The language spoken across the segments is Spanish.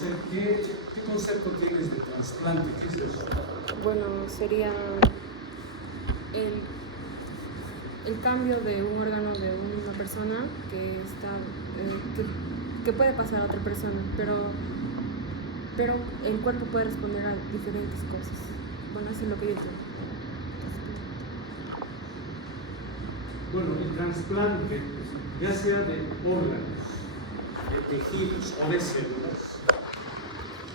José, ¿qué concepto tienes de trasplante? ¿Qué es eso? Bueno, sería el cambio de un órgano de una persona que está que puede pasar a otra persona, pero el cuerpo puede responder a diferentes cosas. Bueno, eso es lo que yo entiendo. Bueno, el trasplante, ya sea de órganos, de tejidos o de células,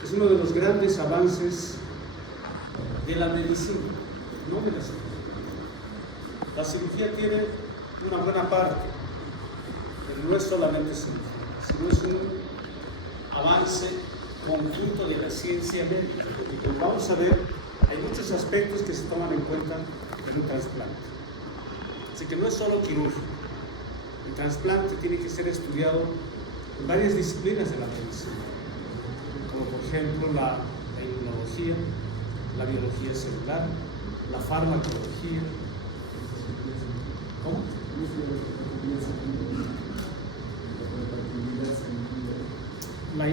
es uno de los grandes avances de la medicina, no de la cirugía. La cirugía tiene una buena parte, pero no es solamente cirugía, sino es un avance conjunto de la ciencia médica, porque como vamos a ver, hay muchos aspectos que se toman en cuenta en un trasplante. Así que no es solo quirúrgico. El trasplante tiene que ser estudiado en varias disciplinas de la medicina, como por ejemplo la inmunología, la biología celular, la farmacología. ¿Cómo?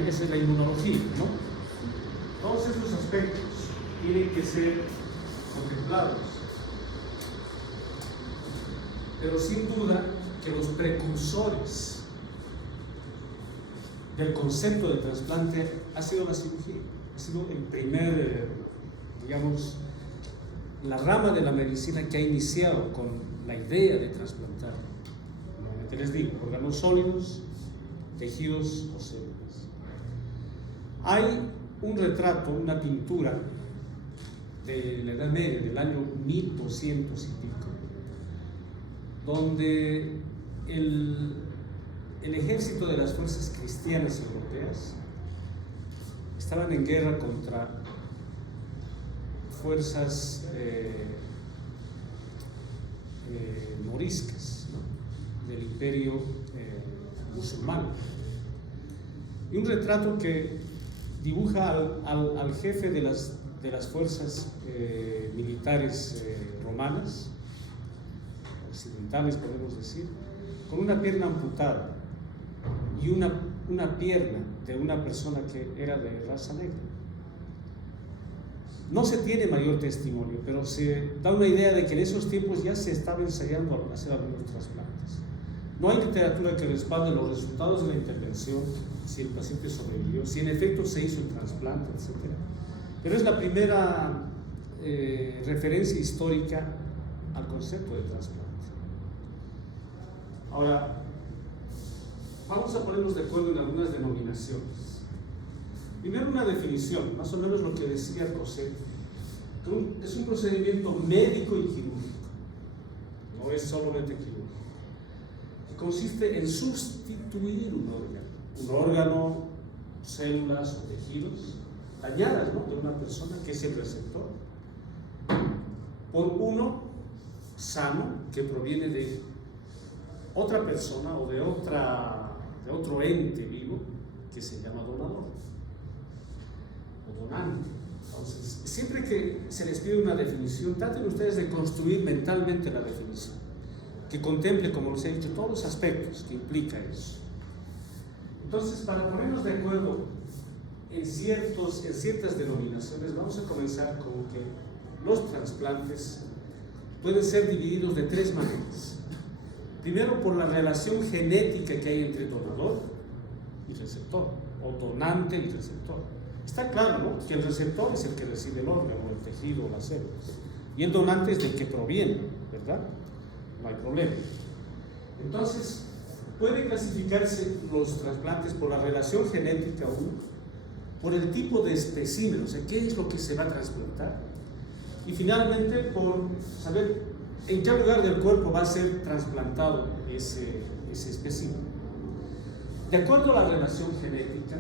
Esa es la inmunología, ¿no? Todos esos aspectos tienen que ser contemplados. Pero sin duda que los precursores del concepto de trasplante ha sido la cirugía. Ha sido el primer, digamos, la rama de la medicina que ha iniciado con la idea de trasplantar. Nuevamente les digo, órganos sólidos, tejidos o células. Hay un retrato, una pintura de la Edad Media, del año 1200 y pico, donde el ejército de las fuerzas cristianas europeas estaban en guerra contra fuerzas moriscas, ¿no?, del imperio musulmán. Y un retrato que dibuja al jefe de las fuerzas militares romanas, occidentales podemos decir, con una pierna amputada y una pierna de una persona que era de raza negra. No se tiene mayor testimonio, pero se da una idea de que en esos tiempos ya se estaba ensayando a hacer algunos trasplantes. No hay literatura que respalde los resultados de la intervención, si el paciente sobrevivió, si en efecto se hizo el trasplante, etc. Pero es la primera referencia histórica al concepto de trasplante. Ahora, vamos a ponernos de acuerdo en algunas denominaciones. Primero, una definición, más o menos lo que decía José, que es un procedimiento médico y quirúrgico, no es solamente quirúrgico, que consiste en sustituir un órgano, células o tejidos dañadas, ¿no?, de una persona, que es el receptor, por uno sano que proviene de otra persona o de otro ente vivo que se llama donador o donante. Entonces, siempre que se les pide una definición, traten ustedes de construir mentalmente la definición, que contemple, como les he dicho, todos los aspectos que implica eso. Entonces, para ponernos de acuerdo en ciertas denominaciones, vamos a comenzar con que los trasplantes pueden ser divididos de tres maneras. Primero, por la relación genética que hay entre donador y receptor, o donante y receptor. Está claro, ¿no?, que el receptor es el que recibe el órgano, el tejido o las células, y el donante es del que proviene, ¿verdad? No hay problema. Entonces, puede clasificarse los trasplantes por la relación genética, uno, por el tipo de espécimen, o sea, qué es lo que se va a trasplantar, y finalmente por saber en qué lugar del cuerpo va a ser trasplantado ese espécimen. De acuerdo a la relación genética,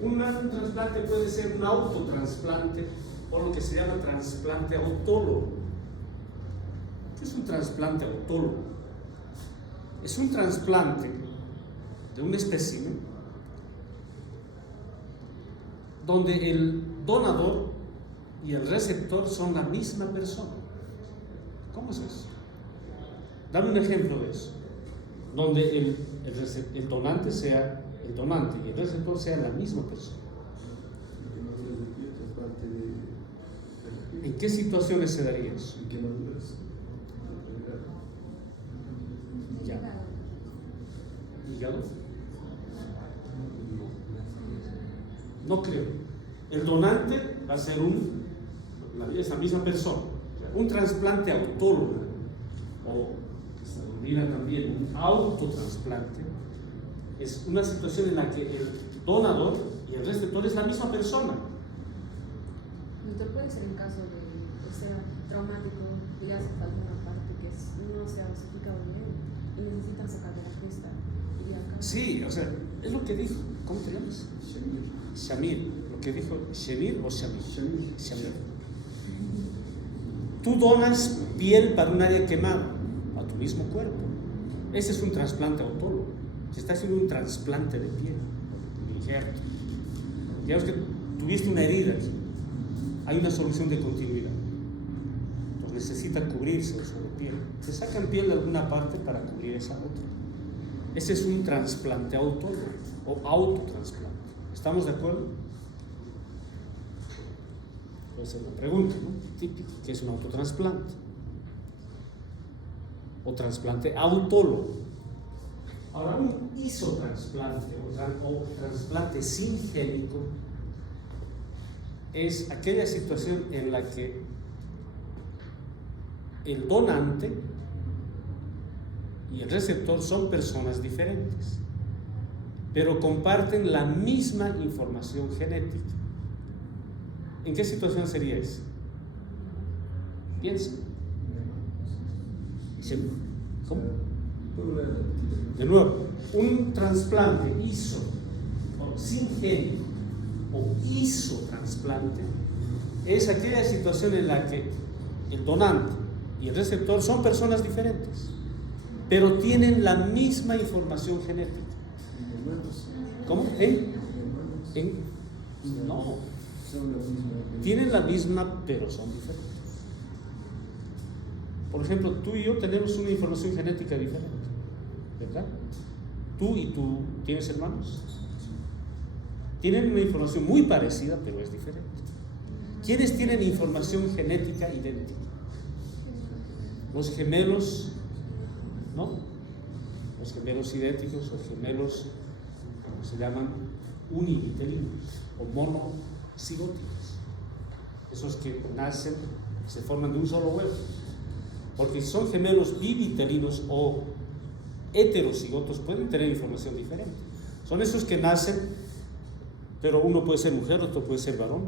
un trasplante puede ser un autotrasplante o lo que se llama trasplante autólogo. ¿Qué es un trasplante autólogo? Es un trasplante de un espécimen donde el donador y el receptor son la misma persona. ¿Cómo es eso? Dame un ejemplo de eso, donde el donante sea el donante y el receptor sean la misma persona. ¿En qué situaciones se daría eso? Ya. ¿Hígado? No creo. El donante va a ser esa misma persona. Un trasplante autólogo, o que se denomina también un autotrasplante, es una situación en la que el donador y el receptor es la misma persona. Doctor, puede ser en caso de ser traumático, que ya hace falta una parte que no se ha dosificado bien y necesitan sacar de la fiesta. Sí, o sea, es lo que dijo. ¿Cómo te llamas? Shamir. Lo que dijo Shamir o Shamir. Shamir. Tú donas piel para un área quemada a tu mismo cuerpo. Ese es un trasplante autólogo. Se está haciendo un trasplante de piel, de injerto. Digamos que tuviste una herida aquí. Hay una solución de continuidad. Entonces necesita cubrirse eso de piel. Se sacan piel de alguna parte para cubrir esa otra. Ese es un trasplante autólogo o autotrasplante. ¿Estamos de acuerdo? Puede ser una pregunta, ¿no? Típica, ¿qué es un autotrasplante? O trasplante autólogo. Ahora, un isotrasplante o trasplante singénico es aquella situación en la que el donante y el receptor son personas diferentes, pero comparten la misma información genética. ¿En qué situación sería eso? Piensa. ¿Cómo? De nuevo, un trasplante o singénico o isotrasplante es aquella situación en la que el donante y el receptor son personas diferentes, pero tienen la misma información genética. ¿Cómo? No. Tienen la misma, pero son diferentes. Por ejemplo, tú y yo tenemos una información genética diferente, ¿verdad? Tú tienes hermanos. Tienen una información muy parecida, pero es diferente. ¿Quiénes tienen información genética idéntica? Los gemelos, ¿no? Los gemelos idénticos o gemelos, como se llaman, univitelinos o monocigóticos. Esos que nacen, se forman de un solo huevo. Porque si son gemelos bivitelinos o heterocigotos, pueden tener información diferente. Son esos que nacen, pero uno puede ser mujer, otro puede ser varón,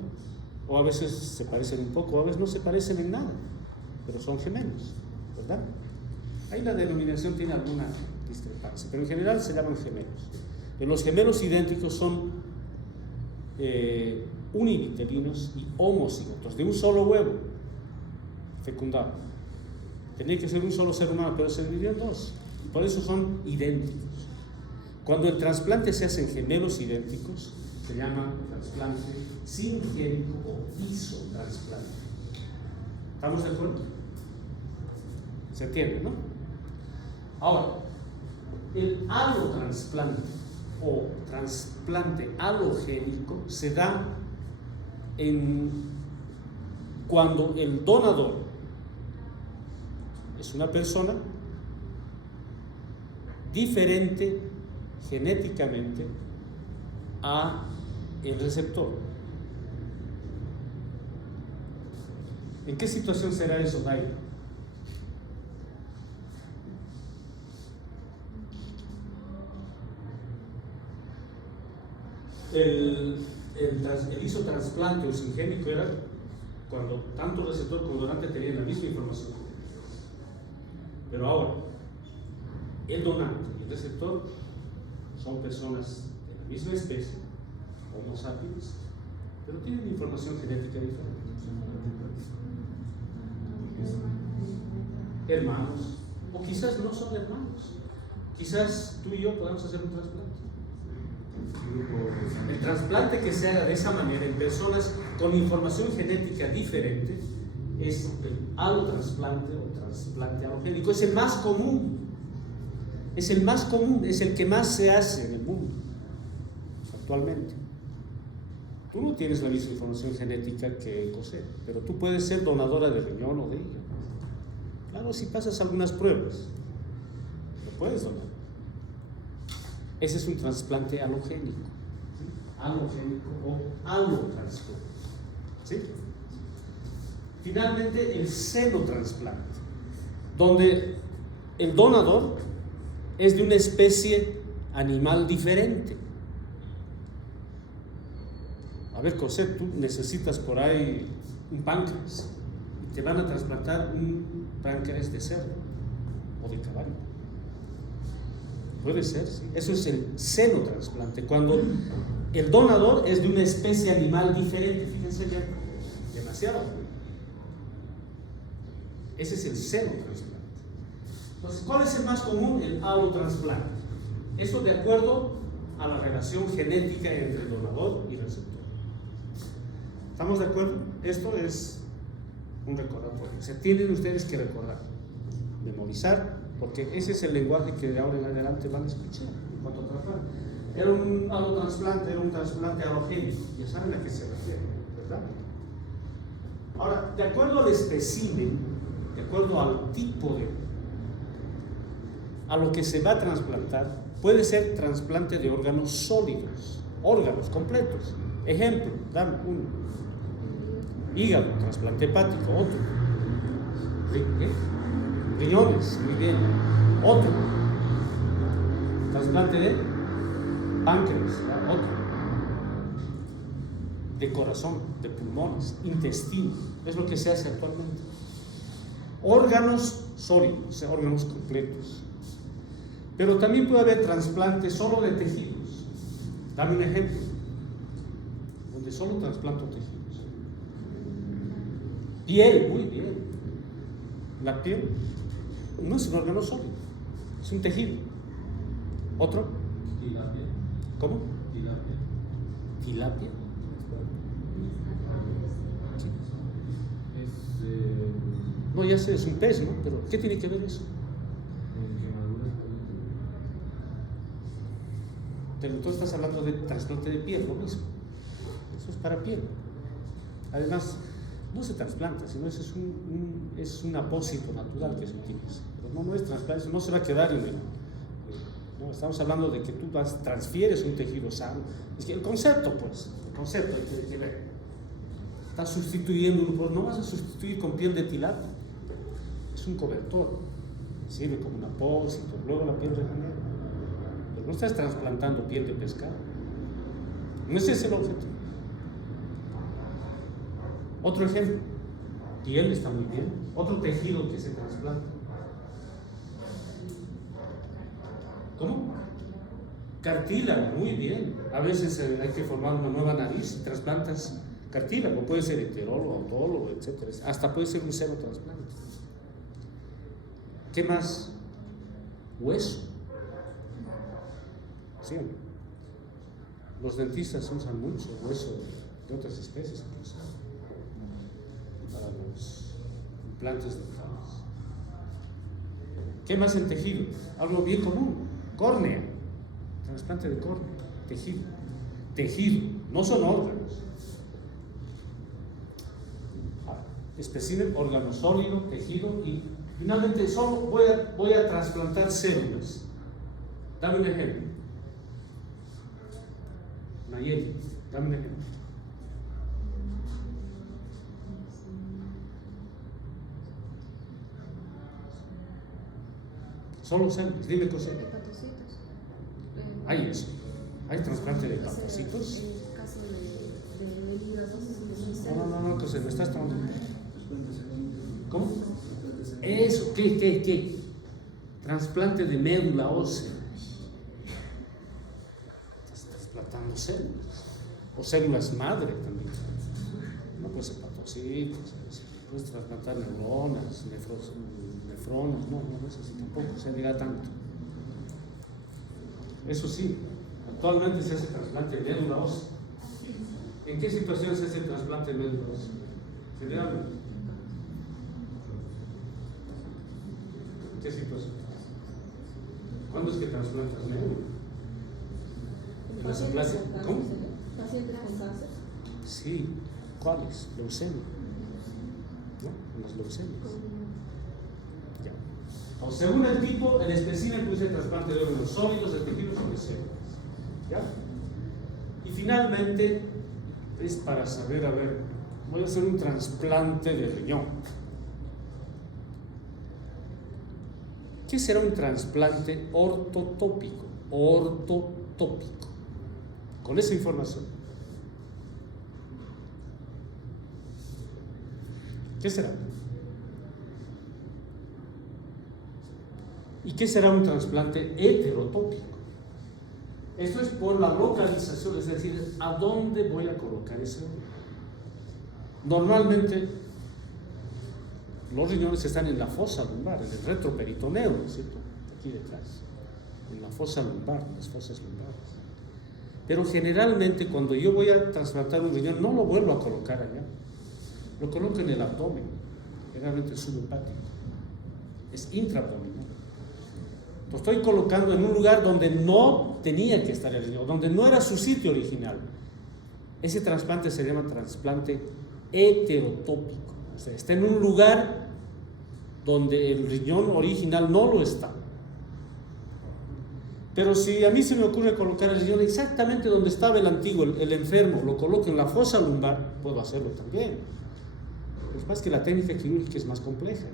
o a veces se parecen un poco, a veces no se parecen en nada, pero son gemelos, ¿verdad? Ahí la denominación tiene alguna discrepancia, pero en general se llaman gemelos. Pero los gemelos idénticos son univitelinos y homocigotos, de un solo huevo fecundado. Tenía que ser un solo ser humano, pero se dividió en dos, y por eso son idénticos. Cuando el trasplante se hace en gemelos idénticos, se llama trasplante singénico o isotrasplante. ¿Estamos de acuerdo? ¿Se entiende, no? Ahora, el allotrasplante o trasplante halogénico se da cuando el donador es una persona diferente genéticamente a el receptor. ¿En qué situación será eso, David? El isotrasplante o singénico era cuando tanto el receptor como el donante tenían la misma información. Pero ahora, el donante y el receptor son personas de la misma especie, Homo sapiens, pero tienen información genética diferente. Hermanos, o quizás no son hermanos. Quizás tú y yo podamos hacer un trasplante. El trasplante que se haga de esa manera en personas con información genética diferente es el allotrasplante o trasplante halogénico. Es el más común. Es el más común, es el que más se hace en el mundo. actualmente. Tú no tienes la misma información genética que José, pero tú puedes ser donadora de riñón o de hígado. Claro, si pasas algunas pruebas, lo puedes donar. Ese es un trasplante halogénico. Halogénico o alotrasplante. ¿Sí? Finalmente, el xenotrasplante, donde el donador es de una especie animal diferente. A ver, José, tú necesitas por ahí un páncreas y te van a trasplantar un páncreas de cerdo o de caballo. Puede ser, sí. Eso es el xenotrasplante, cuando el donador es de una especie animal diferente. Fíjense ya, demasiado. Ese es el xenotrasplante. Entonces, ¿cuál es el más común? El alotrasplante. Eso de acuerdo a la relación genética entre donador y receptor. ¿Estamos de acuerdo? Esto es un recordatorio. O sea, tienen ustedes que recordar, memorizar, porque ese es el lenguaje que de ahora en adelante van a escuchar en cuanto a trasplante. Era un alotrasplante, era un trasplante halogénico. Ya saben a qué se refiere, ¿verdad? Ahora, de acuerdo al espécimen, de acuerdo al tipo a lo que se va a trasplantar, puede ser trasplante de órganos sólidos, órganos completos. Ejemplo, dame uno. Hígado, trasplante hepático, otro. ¿Qué? Riñones, muy bien. Otro. Trasplante de páncreas, otro. De corazón, de pulmones, intestino. Es lo que se hace actualmente. Órganos sólidos, o sea, órganos completos. Pero también puede haber trasplante solo de tejidos. Dame un ejemplo. Donde solo trasplanto tejidos. Piel, muy bien. La piel no es un órgano sólido, es un tejido. ¿Otro? Tilapia. ¿Cómo? Tilapia. ¿Tilapia? No, ya sé, es un pez, ¿no? Pero ¿qué tiene que ver eso? Pero tú estás hablando de trasplante de piel, lo mismo. Eso es para piel. Además, no se trasplanta, sino es un apósito natural que se utiliza. Pero no es trasplante, no se va a quedar en el. No, estamos hablando de que tú transfieres un tejido sano. Es que el concepto hay que ver. Estás sustituyendo no vas a sustituir con piel de tilapia. Es un cobertor, sirve como un apósito, luego la piel regenera. Pero no estás trasplantando piel de pescado. No ese es el objetivo. Otro ejemplo, piel está muy bien. Otro tejido que se trasplanta. ¿Cómo? Cartílago, muy bien. A veces hay que formar una nueva nariz y trasplantas cartílago. Puede ser heterólogo, autólogo, etc. Hasta puede ser un xenotrasplante. ¿Qué más? Hueso. Sí. Los dentistas usan mucho hueso de otras especies, incluso, para los implantes dentales. ¿Qué más en tejido? Algo bien común. Córnea. Trasplante de córnea. Tejido. Tejido. No son órganos. Espécimen, órgano sólido, tejido y finalmente solo voy a trasplantar células. Dame un ejemplo. Nayeli, dame un ejemplo. Solo células, dime cosas. Hepatocitos. Hay eso. Hay trasplante de hepatocitos. En el caso del hígado, No, José, me estás tomando. ¿Cómo? Eso, ¿qué? Trasplante de médula ósea. Estás trasplantando células. O células madre también. No puede ser hepatocitos. Puedes trasplantar neuronas, nefronas. No es así tampoco, se llega tanto. Eso sí, actualmente se hace trasplante de médula ósea. ¿En qué situación se hace el trasplante de médula ósea? Generalmente. ¿En qué situación? ¿Cuándo es que trasplantas médula? desenlace. ¿Cómo? ¿Pacientes con cáncer? Sí, ¿cuáles? Leucemia. ¿No? Las leucemias. Ya. O según el tipo, el espécimen puede ser trasplante de órganos sólidos, de tejidos o de células. ¿Ya? Y finalmente, es para saber, a ver, voy a hacer un trasplante de riñón. ¿Qué será un trasplante ortotópico? Ortotópico. Con esa información. ¿Qué será? ¿Y qué será un trasplante heterotópico? Esto es por la localización, es decir, ¿a dónde voy a colocar ese órgano? Normalmente, los riñones están en la fosa lumbar, en el retroperitoneo, ¿no es cierto? Aquí detrás, en la fosa lumbar, en las fosas lumbares. Pero generalmente, cuando yo voy a trasplantar un riñón, no lo vuelvo a colocar allá. Lo coloco en el abdomen, generalmente subhepático. Es intraabdominal. Lo estoy colocando en un lugar donde no tenía que estar el riñón, donde no era su sitio original. Ese trasplante se llama trasplante heterotópico. O sea, está en un lugar donde el riñón original no lo está. Pero si a mí se me ocurre colocar el riñón exactamente donde estaba el antiguo, el enfermo, lo coloco en la fosa lumbar, puedo hacerlo también. Lo que pasa es que la técnica quirúrgica es más compleja,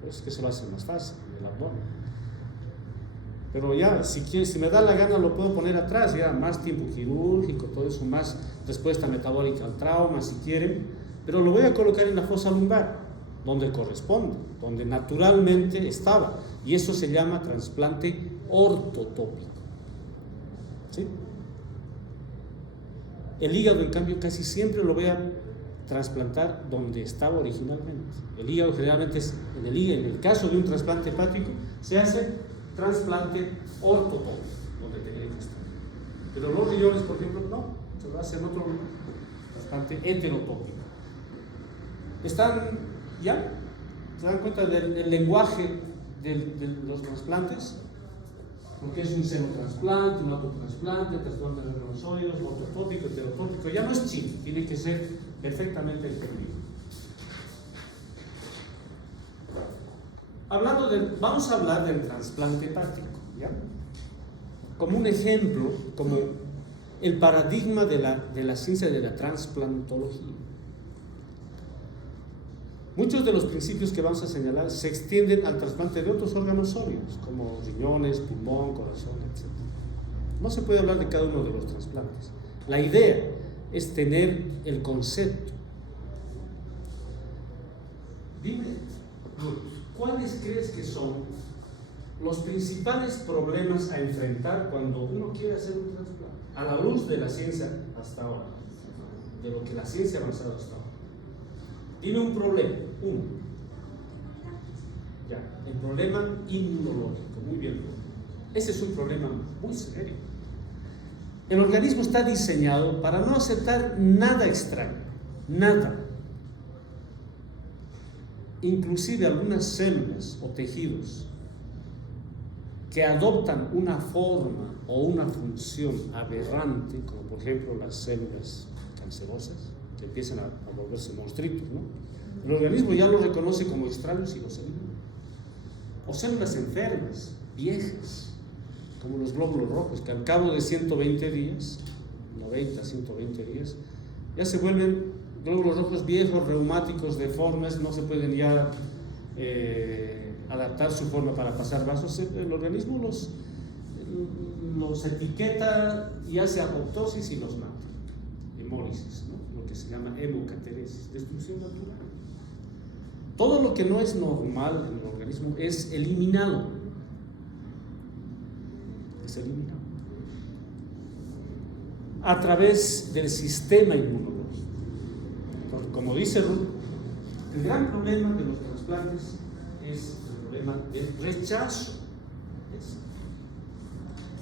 por eso es que se lo hace más fácil, el abdomen. Pero ya, si me da la gana, lo puedo poner atrás, ya más tiempo quirúrgico, todo eso, más respuesta metabólica al trauma, si quieren, pero lo voy a colocar en la fosa lumbar, donde corresponde, donde naturalmente estaba, y eso se llama trasplante ortotópico. ¿Sí? El hígado, en cambio, casi siempre lo voy a trasplantar donde estaba originalmente. El hígado generalmente es, en el caso de un trasplante hepático, se hace trasplante ortotópico, donde tenía que estar. Pero los riñones, por ejemplo, no, se lo hace en otro lugar, trasplante heterotópico. ¿Están ya? ¿Se dan cuenta del lenguaje de los trasplantes? Porque es un xenotrasplante, un autotrasplante, trasplante de órganos sólidos, ortotópico, heterotópico, ya no es chino, tiene que ser perfectamente entendido. Vamos a hablar del trasplante hepático, ¿ya? Como un ejemplo, como el paradigma de la ciencia de la trasplantología. Muchos de los principios que vamos a señalar se extienden al trasplante de otros órganos sólidos, como riñones, pulmón, corazón, etc. No se puede hablar de cada uno de los trasplantes. La idea es tener el concepto. Dime, ¿cuáles crees que son los principales problemas a enfrentar cuando uno quiere hacer un trasplante? A la luz de la ciencia hasta ahora, de lo que la ciencia ha avanzado hasta ahora. Tiene un problema, uno. Ya, el problema inmunológico, muy bien. Ese es un problema muy serio. El organismo está diseñado para no aceptar nada extraño, nada. Inclusive algunas células o tejidos que adoptan una forma o una función aberrante, como por ejemplo las células cancerosas, que empiezan a volverse monstruitos, ¿no? El organismo ya lo reconoce como extraños y los elimina. O células enfermas, viejas, como los glóbulos rojos, que al cabo de 120 días, 90, 120 días, ya se vuelven glóbulos rojos viejos, reumáticos, deformes, no se pueden ya adaptar su forma para pasar vasos. El organismo los etiqueta y hace apoptosis y los mata. Hemólisis, ¿no? Lo que se llama hemocateresis, destrucción natural. Todo lo que no es normal en el organismo es eliminado. Es eliminado a través del sistema inmunológico. Porque, como dice Ruth, el gran problema de los trasplantes es el problema del rechazo.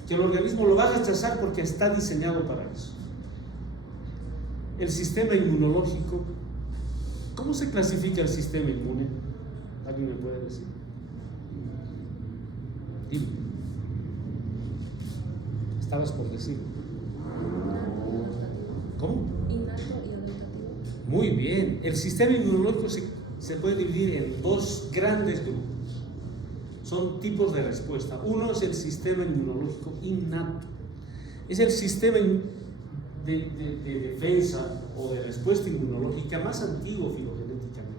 Que el organismo lo va a rechazar porque está diseñado para eso. El sistema inmunológico, ¿cómo se clasifica el sistema inmune? ¿Alguien me puede decir? Dime. Estabas por decir. ¿Cómo? Innato y adaptativo. Muy bien. El sistema inmunológico se puede dividir en dos grandes grupos. Son tipos de respuesta. Uno es el sistema inmunológico innato. Es el sistema de defensa o de respuesta inmunológica más antiguo filogenéticamente.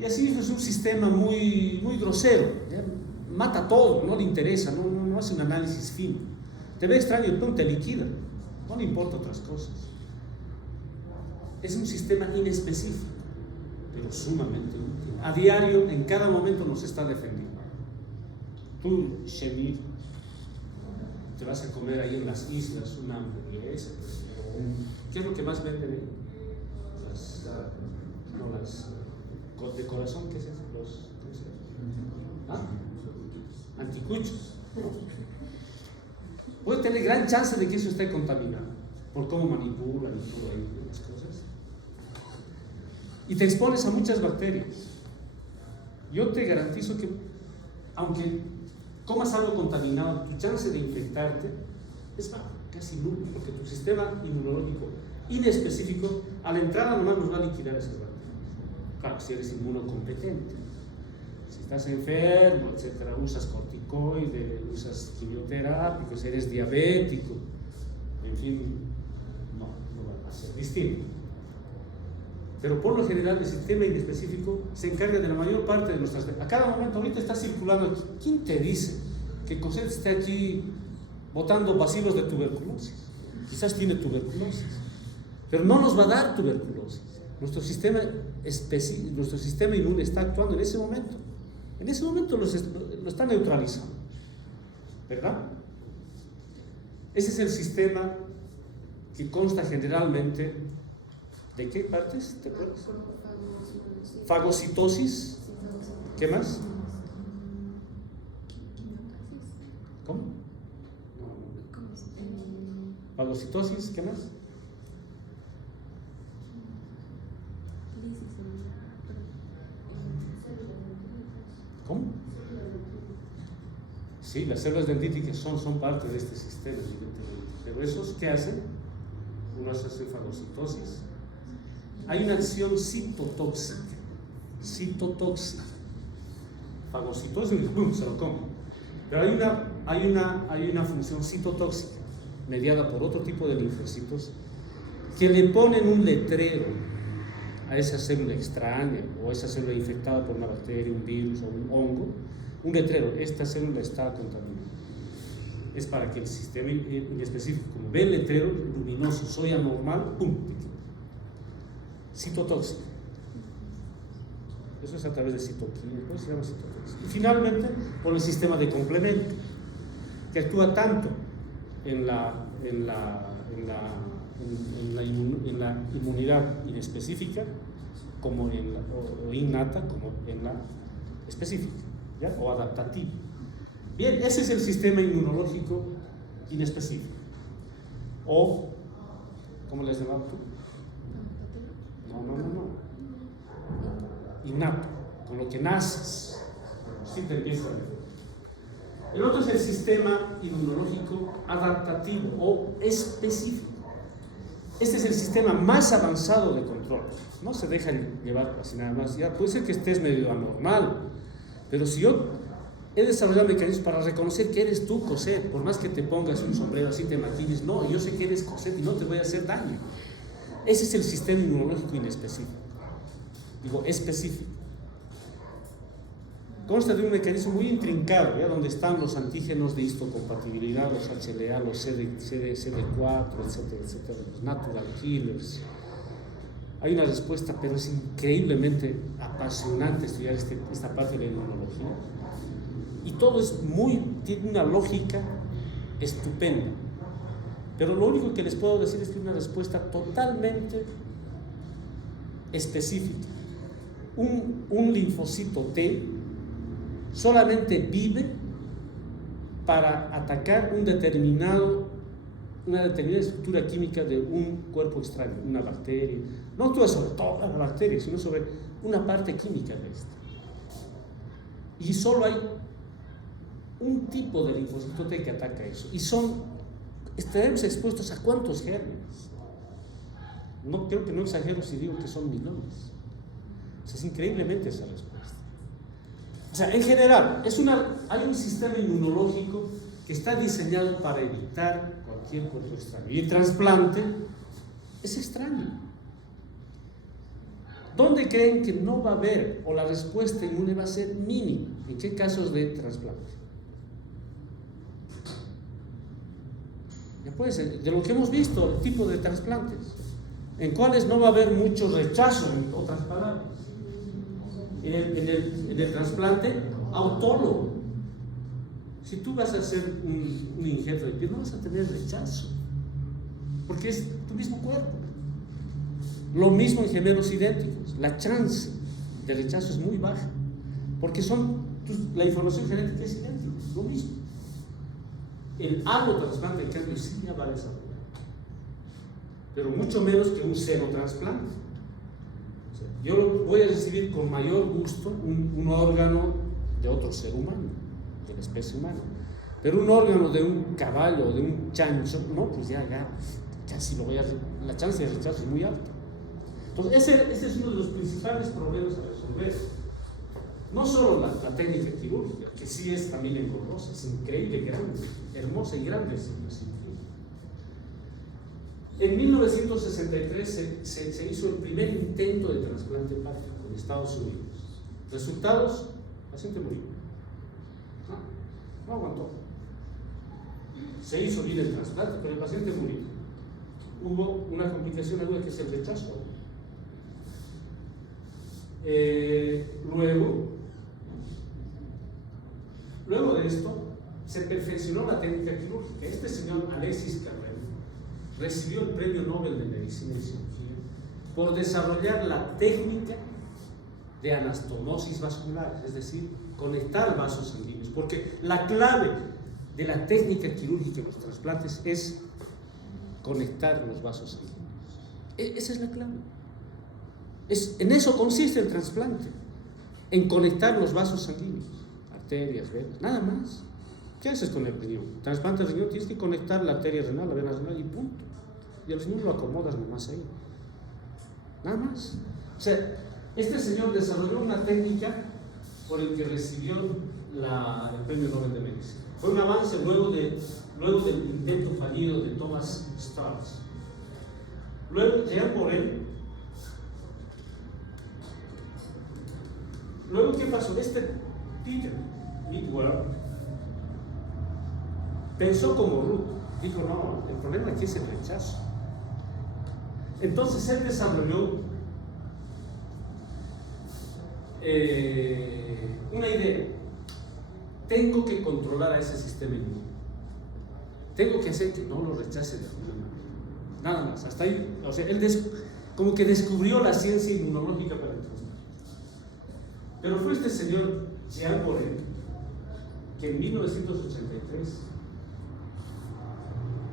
Y así es un sistema muy, muy grosero. ¿Ya? Mata todo, no le interesa, no hace un análisis fino. Te ve extraño, pum, te liquida. No le importa otras cosas. Es un sistema inespecífico, pero sumamente útil. A diario, en cada momento nos está defendiendo. Tú, Shemir, te vas a comer ahí en las islas una hamburguesa. ¿Qué es lo que más venden ahí? Las de corazón, ¿qué es eso? Anticuchos. Puede tener gran chance de que eso esté contaminado por cómo manipulan y todo ahí, las cosas. Y te expones a muchas bacterias. Yo te garantizo que, aunque comas algo contaminado, tu chance de infectarte es baja, casi nula, porque tu sistema inmunológico inespecífico a la entrada nomás nos va a liquidar esas bacterias. Claro, si eres inmunocompetente. Si estás enfermo, etcétera, usas corticoides, usas quimioterápicos, eres diabético, en fin, no va a ser distinto. Pero por lo general el sistema inespecífico se encarga de la mayor parte de nuestras... A cada momento, ahorita está circulando aquí. ¿Quién te dice que Cosette esté aquí botando bacilos de tuberculosis? Quizás tiene tuberculosis, pero no nos va a dar tuberculosis. Nuestro sistema inmune está actuando en ese momento. En ese momento lo está neutralizando, ¿verdad? Ese es el sistema que consta generalmente ¿de qué partes? ¿Te acuerdas? Fagocitosis. ¿Qué más? ¿Cómo? Fagocitosis, ¿qué más? ¿Cómo? Sí, las células dendríticas son parte de este sistema, evidentemente. Pero esos, ¿qué hacen? Uno hace fagocitosis. Hay una acción citotóxica. Fagocitosis, ¡pum!, se lo come. Pero hay una función citotóxica mediada por otro tipo de linfocitos que le ponen un letrero a esa célula extraña o a esa célula infectada por una bacteria, un virus o un hongo, un letrero: esta célula está contaminada. Es para que el sistema inespecífico, como ve el letrero luminoso, soy anormal, ¡pum!, citotóxica. Eso es a través de citoquina, ¿cómo se llama citotóxica? Y finalmente, por el sistema de complemento, que actúa tanto en la inmunidad inespecífica como en la o innata como en la específica, ¿ya? O adaptativa. Bien, ese es el sistema inmunológico inespecífico, o ¿cómo les llamaba tú? No. Innato, con lo que naces, sí te empieza a ver. El otro es el sistema inmunológico adaptativo o específico. Este es el sistema más avanzado de control. No se dejan llevar así nada más. Ya puede ser que estés medio anormal, pero si yo he desarrollado mecanismos para reconocer que eres tú, Cosette, por más que te pongas un sombrero así, te maquilles, no, yo sé que eres Cosette y no te voy a hacer daño. Ese es el sistema inmunológico inespecífico. Digo, específico. Consta de un mecanismo muy intrincado, ¿ya? Donde están los antígenos de histocompatibilidad, los HLA, los CD4, etcétera, los natural killers. Hay una respuesta, pero es increíblemente apasionante estudiar esta parte de la inmunología. Y todo tiene una lógica estupenda. Pero lo único que les puedo decir es que es una respuesta totalmente específica. Un linfocito T solamente vive para atacar una determinada estructura química de un cuerpo extraño, una bacteria. No actúa sobre toda la bacteria, sino sobre una parte química de esta. Y solo hay un tipo de linfocito T que ataca eso. Y son estaremos expuestos a cuántos gérmenes. No, creo que no exagero si digo que son millones. O sea, es increíblemente esa respuesta. O sea, en general, hay un sistema inmunológico que está diseñado para evitar cualquier cuerpo extraño. Y el trasplante es extraño. ¿Dónde creen que no va a haber o la respuesta inmune va a ser mínima? ¿En qué casos de trasplante? Ya puede ser, de lo que hemos visto, el tipo de trasplantes, en cuales no va a haber mucho rechazo, en otras palabras. En el trasplante autólogo. Si tú vas a hacer un injerto de piel, no vas a tener rechazo, porque es tu mismo cuerpo. Lo mismo en gemelos idénticos, la chance de rechazo es muy baja, porque la información genética es idéntica, lo mismo. El allotrasplante, en cambio, sí ya va a desarrollar, pero mucho menos que un xenotrasplante. O sea, yo voy a recibir con mayor gusto un órgano de otro ser humano, de la especie humana, pero un órgano de un caballo o de un chancho, no, pues ya sí lo voy a, la chance de rechazo es muy alta. Entonces, ese es uno de los principales problemas a resolver. No solo la técnica quirúrgica, que sí es también engorrosa, es increíble, grande, hermosa y grande. En 1963 se hizo el primer intento de trasplante hepático en Estados Unidos. Resultados: el paciente murió. No aguantó. Se hizo bien el trasplante, pero el paciente murió. Hubo una complicación aguda que es el rechazo. Luego de esto, se perfeccionó la técnica quirúrgica. Este señor Alexis Carrel recibió el Premio Nobel de Medicina y Cirugía por desarrollar la técnica de anastomosis vascular, es decir, conectar vasos sanguíneos, porque la clave de la técnica quirúrgica en los trasplantes es conectar los vasos sanguíneos. Esa es la clave. En eso consiste el trasplante, en conectar los vasos sanguíneos, arterias, venas, nada más. ¿Qué haces con el riñón? Trasplante de riñón, tienes que conectar la arteria renal, la vena renal y punto. Y el riñón lo acomodas nomás ahí, nada más. O sea, este señor desarrolló una técnica por el que recibió el Premio Nobel de Medicina. Fue un avance luego del intento fallido de Thomas Strauss. Luego Jean Morel. Luego, ¿qué pasó? Peter Midwell pensó como Ruth. Dijo: no, el problema aquí es el rechazo. Entonces él desarrolló una idea. Tengo que controlar a ese sistema inmune. Tengo que hacer que no lo rechace de alguna manera. Nada más, hasta ahí. O sea, él como que descubrió la ciencia inmunológica para el trasplante. Pero fue este señor Jean Morel que en 1983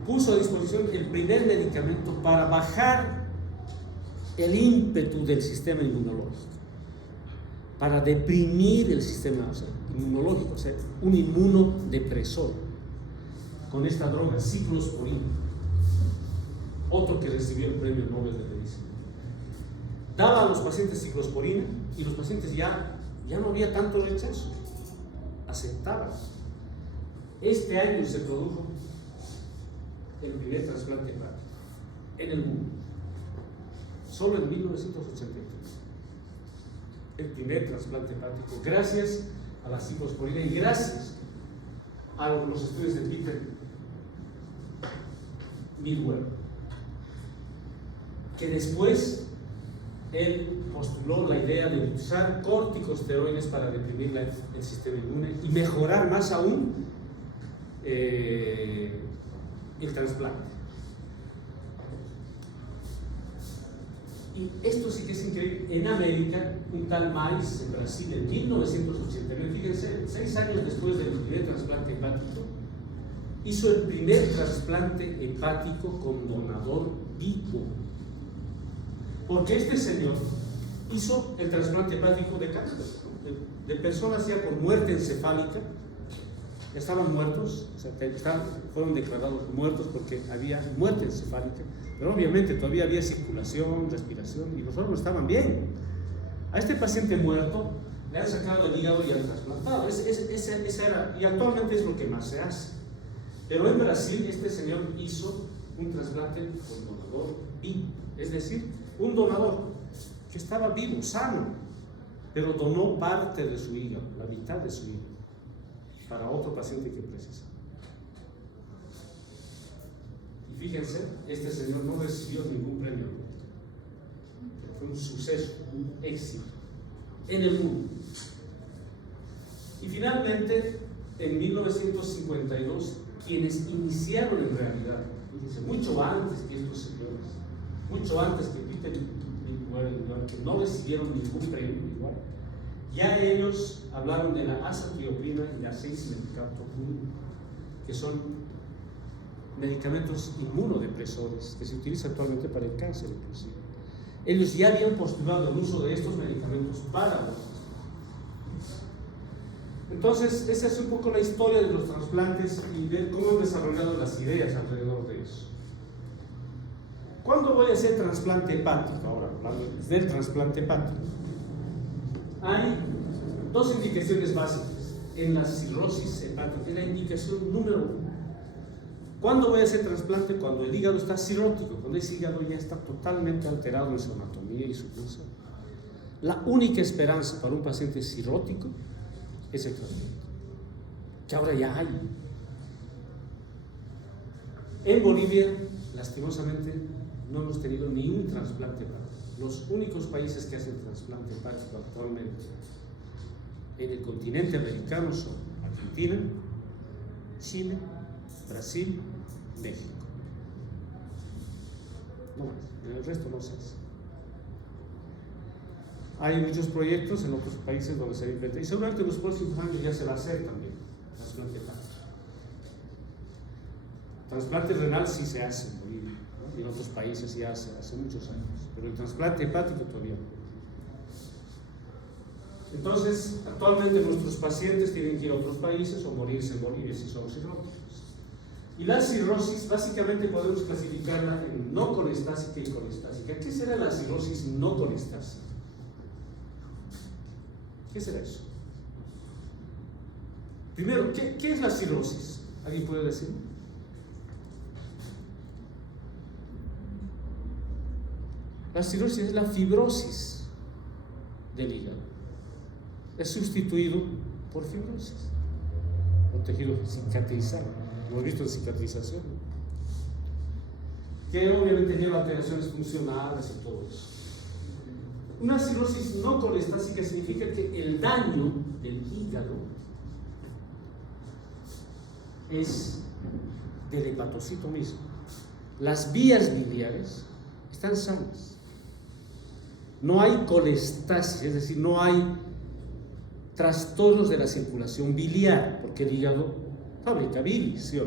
puso a disposición el primer medicamento para bajar el ímpetu del sistema inmunológico, para deprimir el sistema inmunológico, o sea, un inmunodepresor, con esta droga, ciclosporina, otro que recibió el Premio Nobel de Medicina. Daba a los pacientes ciclosporina y los pacientes ya no había tanto rechazo, aceptaban. Este año se produjo el primer trasplante hepático en el mundo, solo en 1983. El primer trasplante hepático, gracias a la ciclosporina y gracias a los estudios de Peter Midwell, que después él postuló la idea de usar corticosteroides para deprimir el sistema inmune y mejorar más aún el trasplante. Y esto sí que es increíble. En América, un tal Mais, en Brasil, en 1989, fíjense, 6 años después del primer trasplante hepático, hizo el primer trasplante hepático con donador vivo. Porque este señor hizo el trasplante hepático de cáncer, de personas ya con muerte encefálica, estaban muertos, o sea, fueron declarados muertos porque había muerte encefálica, pero obviamente todavía había circulación, respiración, y los órganos estaban bien. A este paciente muerto le han sacado el hígado y han trasplantado. Esa era, y actualmente es lo que más se hace. Pero en Brasil este señor hizo un trasplante con donador vivo, es decir, un donador que estaba vivo, sano, pero donó parte de su hígado, la mitad de su hígado, para otro paciente que precisa. Y fíjense, este señor no recibió ningún premio, fue un suceso, un éxito en el mundo. Y finalmente, en 1952, quienes iniciaron en realidad, fíjense, mucho antes que estos señores, mucho antes que Peter Wigwam, que no recibieron ningún premio igual, ya ellos hablaron de la azathioprina y la 6-meticato-1, que son medicamentos inmunodepresores que se utilizan actualmente para el cáncer inclusive. Ellos ya habían postulado el uso de estos medicamentos para los trasplantes. Entonces, esa es un poco la historia de los trasplantes y ver cómo han desarrollado las ideas alrededor de eso. ¿Cuándo voy a hacer trasplante hepático? Ahora, hablando del trasplante hepático. Hay dos indicaciones básicas en la cirrosis hepática, es la indicación número 1. ¿Cuándo voy a hacer trasplante? Cuando el hígado está cirrótico, cuando ese hígado ya está totalmente alterado en su anatomía y su función. La única esperanza para un paciente cirrótico es el trasplante, que ahora ya hay. En Bolivia, lastimosamente, no hemos tenido ni un trasplante hepático. Los únicos países que hacen trasplante hepático actualmente en el continente americano son Argentina, Chile, Brasil, México. No más, en el resto no se hace. Hay muchos proyectos en otros países donde se implementa, y seguramente en los próximos años ya se va a hacer también trasplante hepático. Trasplante renal sí se hace en Bolivia, ¿no? Y en otros países ya hace muchos años, pero el trasplante hepático todavía no. Entonces, actualmente nuestros pacientes tienen que ir a otros países o morirse en Bolivia si son cirróticos. Y la cirrosis básicamente podemos clasificarla en no colestásica y colestásica. ¿Qué será la cirrosis no colestásica? ¿Qué será eso? Primero, ¿qué es la cirrosis? ¿Alguien puede decir? La cirrosis es la fibrosis del hígado. Es sustituido por fibrosis, por tejido cicatrizado. Hemos visto en cicatrización, que obviamente lleva alteraciones funcionales y todo eso. Una cirrosis no colestásica significa que el daño del hígado es del hepatocito mismo. Las vías biliares están sanas. No hay colestasis, es decir, no hay trastornos de la circulación biliar, porque el hígado fabrica bilis, ¿sí?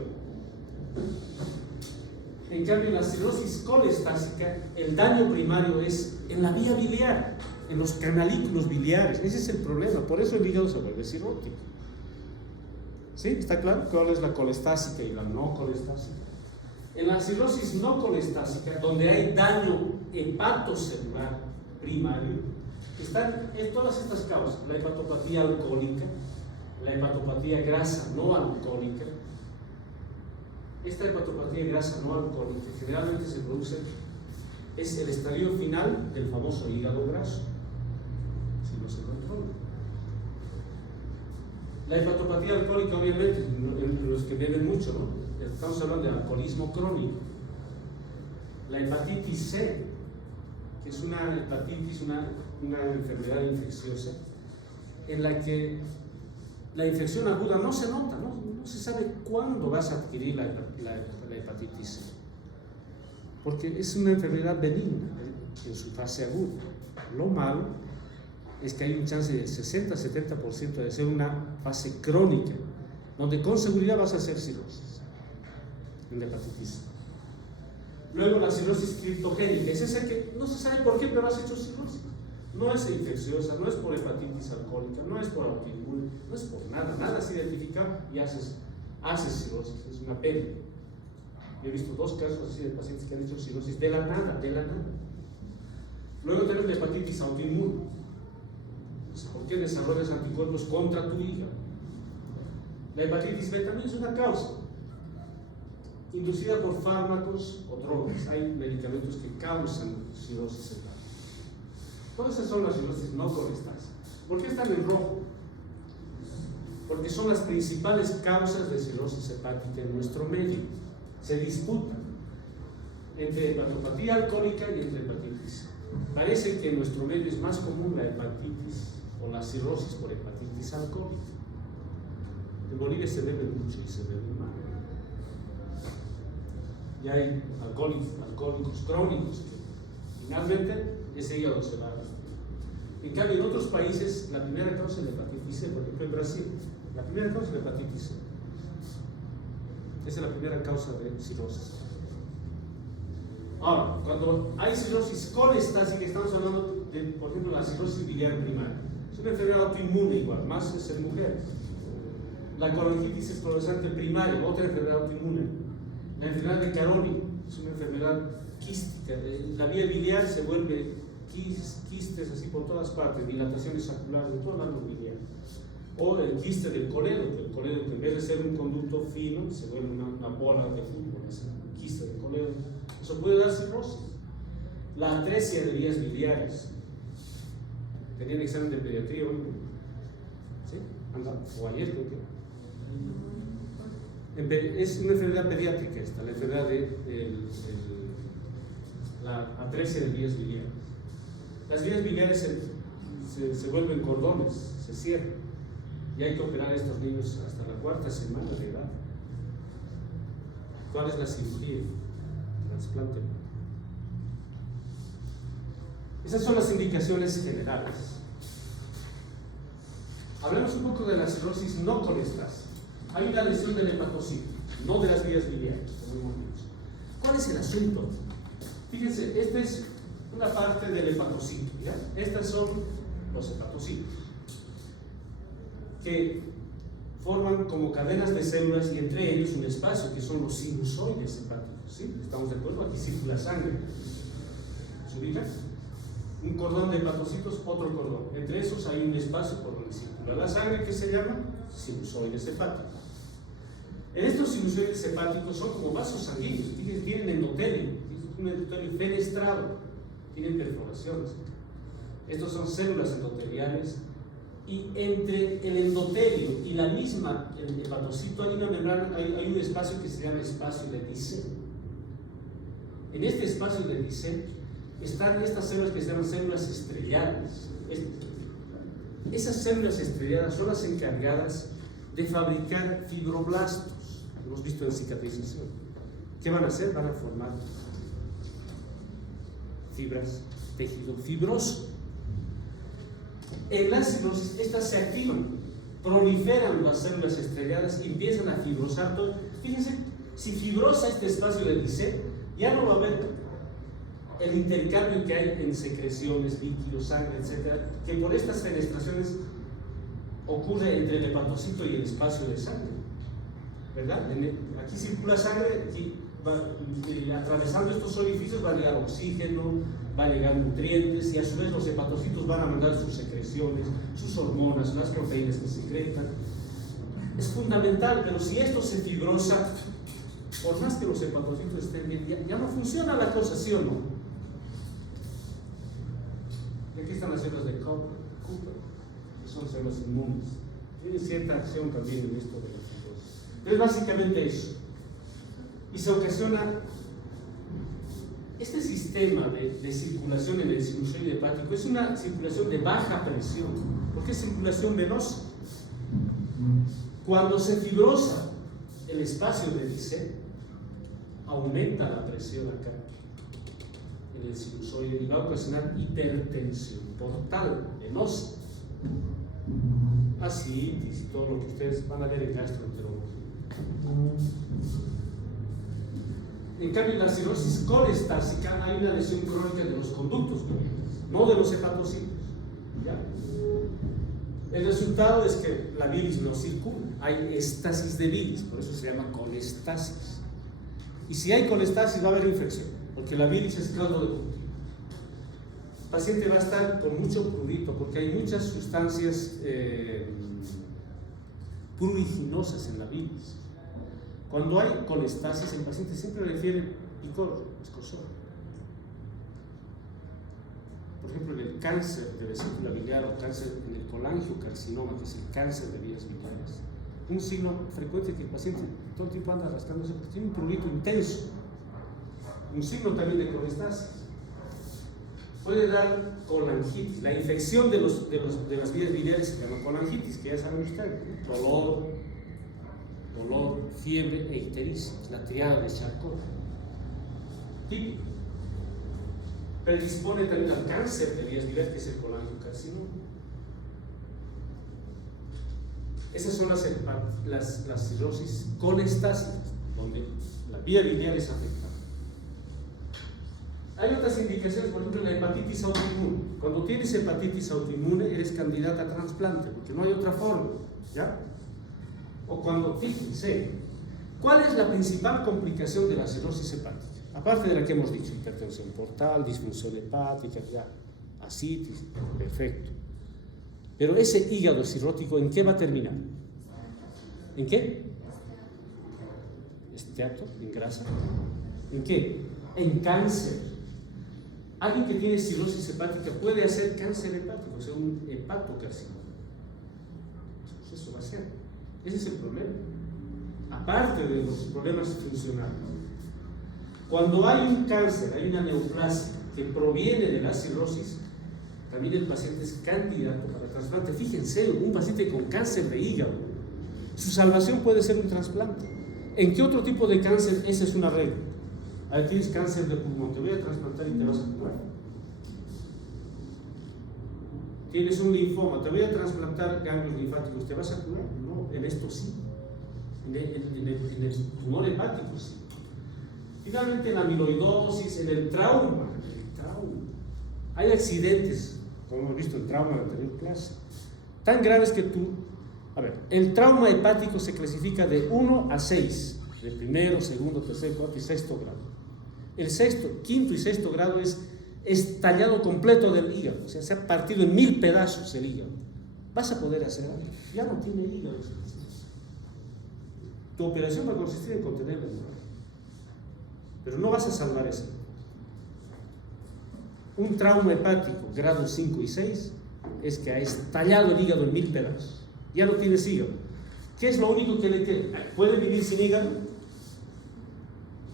En cambio, en la cirrosis colestásica, el daño primario es en la vía biliar, en los canalículos biliares. Ese es el problema, por eso el hígado se vuelve cirrótico. ¿Sí? ¿Está claro cuál es la colestásica y la no colestásica? En la cirrosis no colestásica, donde hay daño hepatocelular primario, están todas estas causas: la hepatopatía alcohólica, la hepatopatía grasa no alcohólica. Esta hepatopatía grasa no alcohólica generalmente se produce, es el estadio final del famoso hígado graso, si no se controla. La hepatopatía alcohólica, obviamente, los que beben mucho, ¿no? Estamos hablando de alcoholismo crónico. La hepatitis C, que es una hepatitis, una enfermedad infecciosa, en la que la infección aguda no se nota, no se sabe cuándo vas a adquirir la hepatitis C, porque es una enfermedad benigna en su fase aguda. Lo malo es que hay un chance del 60-70% de ser una fase crónica, donde con seguridad vas a hacer cirrosis en la hepatitis C. Luego la cirrosis criptogénica, es esa que no se sabe por qué, pero has hecho cirrosis. No es infecciosa, no es por hepatitis alcohólica, no es por autoinmune, no es por nada, nada se identifica y haces cirrosis, es una pena. Yo he visto 2 casos así de pacientes que han hecho cirrosis de la nada. Luego tenemos la hepatitis autoinmune. ¿Por qué desarrollas anticuerpos contra tu hígado? La hepatitis B también es una causa, inducida por fármacos o drogas. Hay medicamentos que causan cirrosis hepática. Todas esas son las cirrosis no colestas. ¿Por qué están en rojo? Porque son las principales causas de cirrosis hepática en nuestro medio. Se disputan entre hepatopatía alcohólica y entre hepatitis C. Parece que en nuestro medio es más común la hepatitis o la cirrosis por hepatitis alcohólica. En Bolivia se bebe mucho y se bebe mal. Y hay alcohólicos crónicos que finalmente ese hígado se va a destruir. En cambio, en otros países, la primera causa es la hepatitis C. Por ejemplo, en Brasil, la primera causa es la hepatitis C. Esa es la primera causa de cirrosis. Ahora, cuando hay cirrosis colestásica, estamos hablando de, por ejemplo, la cirrosis biliar primaria. Es una enfermedad autoinmune igual, más es en mujeres. La colangitis esclerosante primaria, otra enfermedad autoinmune. La enfermedad de Caroli es una enfermedad quística. La vía biliar se vuelve quistes así por todas partes, dilataciones saculares de todos lados biliares. O el quiste del coledo, que el coledo que en vez de ser un conducto fino se vuelve una bola de fútbol, ese quiste del coledo. Eso puede dar cirrosis. La atresia de vías biliares. Tenían examen de pediatría hoy, ¿sí? O ayer creo que. Es una enfermedad pediátrica esta, la enfermedad la atresia de vías biliares. Las vías biliares se vuelven cordones, se cierran. Y hay que operar a estos niños hasta la 4ª semana de edad. ¿Cuál es la cirugía? Trasplante. Esas son las indicaciones generales. Hablemos un poco de la cirrosis no colestásica. Hay una lesión del hepatocito, no de las vías biliares, como hemos dicho. ¿Cuál es el asunto? Fíjense, esta es una parte del hepatocito, ¿ya? Estas son los hepatocitos, que forman como cadenas de células y entre ellos un espacio que son los sinusoides hepáticos, ¿sí? ¿Estamos de acuerdo? Aquí circula sangre. ¿Se ubica? Un cordón de hepatocitos, otro cordón. Entre esos hay un espacio por donde circula la sangre que se llama sinusoides hepáticos. En estos sinusoides hepáticos son como vasos sanguíneos, tienen endotelio, un endotelio fenestrado, tienen perforaciones. Estos son células endoteliales. Y entre el endotelio y la misma, el hepatocito, hay una membrana, hay un espacio que se llama espacio de Dissé. En este espacio de Dissé están estas células que se llaman células estrelladas. Esas células estrelladas son las encargadas de fabricar fibroblastos. Hemos visto en cicatrización. ¿Qué van a hacer? Van a formar fibras, tejido fibroso. En la cirrosis, estas se activan, proliferan las células estrelladas y empiezan a fibrosar todo. Fíjense, si fibrosa este espacio de Dissé, ya no va a haber el intercambio que hay en secreciones, líquidos, sangre, etc., que por estas fenestraciones ocurre entre el hepatocito y el espacio de sangre, ¿verdad? Aquí circula sangre, aquí atravesando estos orificios va a llegar oxígeno, va a llegar nutrientes y a su vez los hepatocitos van a mandar sus secreciones, sus hormonas, las proteínas que secretan. Es fundamental, pero si esto se fibrosa, por más que los hepatocitos estén bien, ya no funciona la cosa, ¿sí o no? Y aquí están las células de Cooper, que son células inmunes. Tienen cierta acción también en esto de la fibrosis. Es básicamente eso. Y se ocasiona este sistema de circulación en el sinusoide hepático. Es una circulación de baja presión, porque es circulación venosa. Cuando se fibrosa el espacio de Dissé, aumenta la presión acá en el sinusoide y va a ocasionar hipertensión portal venosa, ascitis y todo lo que ustedes van a ver en gastroenterología. En cambio, en la cirrosis colestásica hay una lesión crónica de los conductos biliares, no de los hepatocitos. ¿Ya? El resultado es que la bilis no circula, hay estasis de bilis, por eso se llama colestasis. Y si hay colestasis va a haber infección, porque la bilis es caldo de cultivo. El paciente va a estar con mucho prurito, porque hay muchas sustancias pruriginosas en la bilis. Cuando hay colestasis, el paciente siempre refiere picor, escozor. Por ejemplo, en el cáncer de vesícula biliar o cáncer en el colangiocarcinoma, que es el cáncer de vías biliares, un signo frecuente que el paciente todo el tiempo anda rascándose porque tiene un prurito intenso. Un signo también de colestasis. Puede dar colangitis. La infección de las vías biliares se llama colangitis, que ya saben ustedes, ¿no? Dolor, fiebre e ictericia, la triada de Charcot. Típico. Predispone también al cáncer de vías biliares, que es el colangiocarcinoma. Esas son las cirrosis colestásicas, donde la vía biliar es afectada. Hay otras indicaciones, por ejemplo, la hepatitis autoinmune. Cuando tienes hepatitis autoinmune, eres candidata a trasplante, porque no hay otra forma, ¿ya? O cuando, fíjense, ¿cuál es la principal complicación de la cirrosis hepática? Aparte de la que hemos dicho, hipertensión portal, disfunción hepática, ya, ascitis, perfecto. Pero ese hígado cirrótico, ¿en qué va a terminar? ¿En qué? ¿Esteato? ¿En grasa? ¿En qué? En cáncer. Alguien que tiene cirrosis hepática puede hacer cáncer hepático, o sea, un hepatocarcinoma. Eso va a ser. Ese es el problema. Aparte de los problemas funcionales. Cuando hay un cáncer, hay una neoplasia que proviene de la cirrosis, también el paciente es candidato para trasplante. Fíjense, un paciente con cáncer de hígado, su salvación puede ser un trasplante. ¿En qué otro tipo de cáncer esa es una regla? A ver, tienes cáncer de pulmón, te voy a trasplantar y te vas a curar. Tienes un linfoma, te voy a trasplantar ganglios linfáticos, ¿te vas a curar? No, en esto sí. En el tumor hepático sí. Finalmente en la amiloidosis, en el trauma. Hay accidentes, como hemos visto el trauma en la anterior clase, tan graves que el trauma hepático se clasifica de 1 a 6, de primero, segundo, tercer, cuarto y sexto grado. El sexto, quinto y sexto grado es tallado completo del hígado, o sea, se ha partido en 1000 pedazos el hígado. Vas a poder hacer algo, ya no tiene hígado. Tu operación va a consistir en contenerlo, pero no vas a salvar eso. Un trauma hepático grado 5 y 6 es que ha estallado el hígado en 1000 pedazos. Ya no tienes hígado. ¿Qué es lo único que le queda? ¿Puede vivir sin hígado?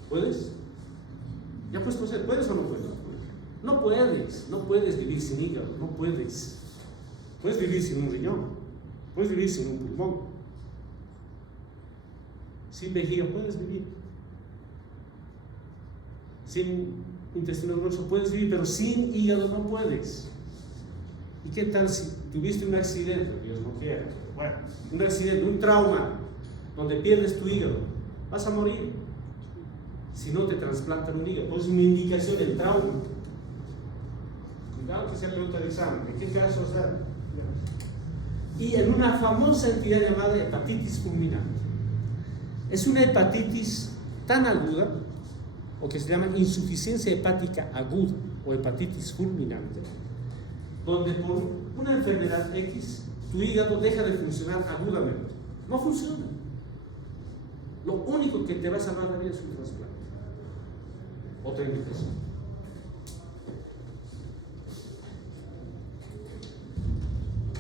¿Puedes? Ya puedes proceder. ¿Puedes o no puedes? No puedes. No puedes vivir sin hígado. No puedes. Puedes vivir sin un riñón. Puedes vivir sin un pulmón. Sin vejiga puedes vivir. Sin intestino grueso puedes vivir, pero sin hígado no puedes. ¿Y qué tal si tuviste un accidente? Dios no quiera. Bueno, un accidente, un trauma, donde pierdes tu hígado, vas a morir si no te trasplantan un hígado. Pues es una indicación del trauma. Cuidado que sea pregunta de examen. ¿En qué caso sea? Y en una famosa entidad llamada hepatitis fulminante. Es una hepatitis tan aguda, o que se llama insuficiencia hepática aguda o hepatitis fulminante, donde por una enfermedad X tu hígado deja de funcionar agudamente. No funciona. Lo único que te va a salvar la vida es un trasplante. Otra indicación.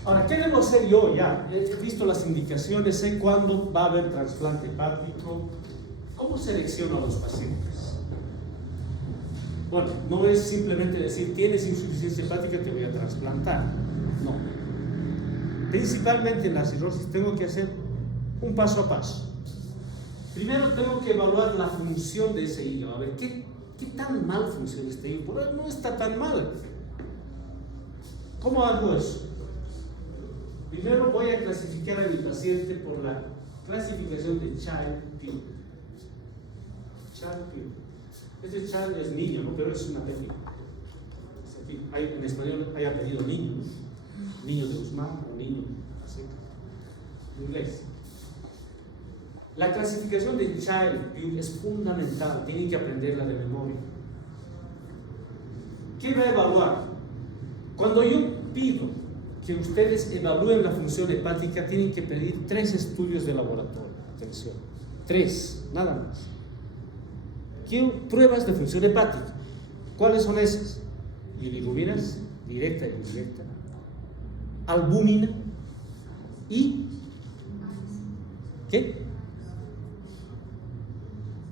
Ahora, ¿qué debo hacer yo? Ya he visto las indicaciones, sé cuándo va a haber trasplante hepático. ¿Cómo selecciono a los pacientes? Bueno, no es simplemente decir, tienes insuficiencia hepática, te voy a trasplantar. No. Principalmente en la cirrosis tengo que hacer un paso a paso. Primero tengo que evaluar la función de ese hígado. A ver, ¿qué tan mal funciona este hígado? Por ahí no está tan mal. ¿Cómo hago eso? Primero voy a clasificar a mi paciente por la clasificación de Child-Pugh. Child-Pugh. Este child es niño, ¿no? Pero es una técnica. En español hay apellido niño. Niño de Guzmán o niño de Aseca. Inglés. La clasificación de Child es fundamental, tienen que aprenderla de memoria. ¿Quién va a evaluar? Cuando yo pido que ustedes evalúen la función hepática, tienen que pedir 3 estudios de laboratorio. Atención, 3, nada más. Quiero pruebas de función hepática. ¿Cuáles son esas? Bilirrubinas, directa e indirecta, albúmina y ¿qué?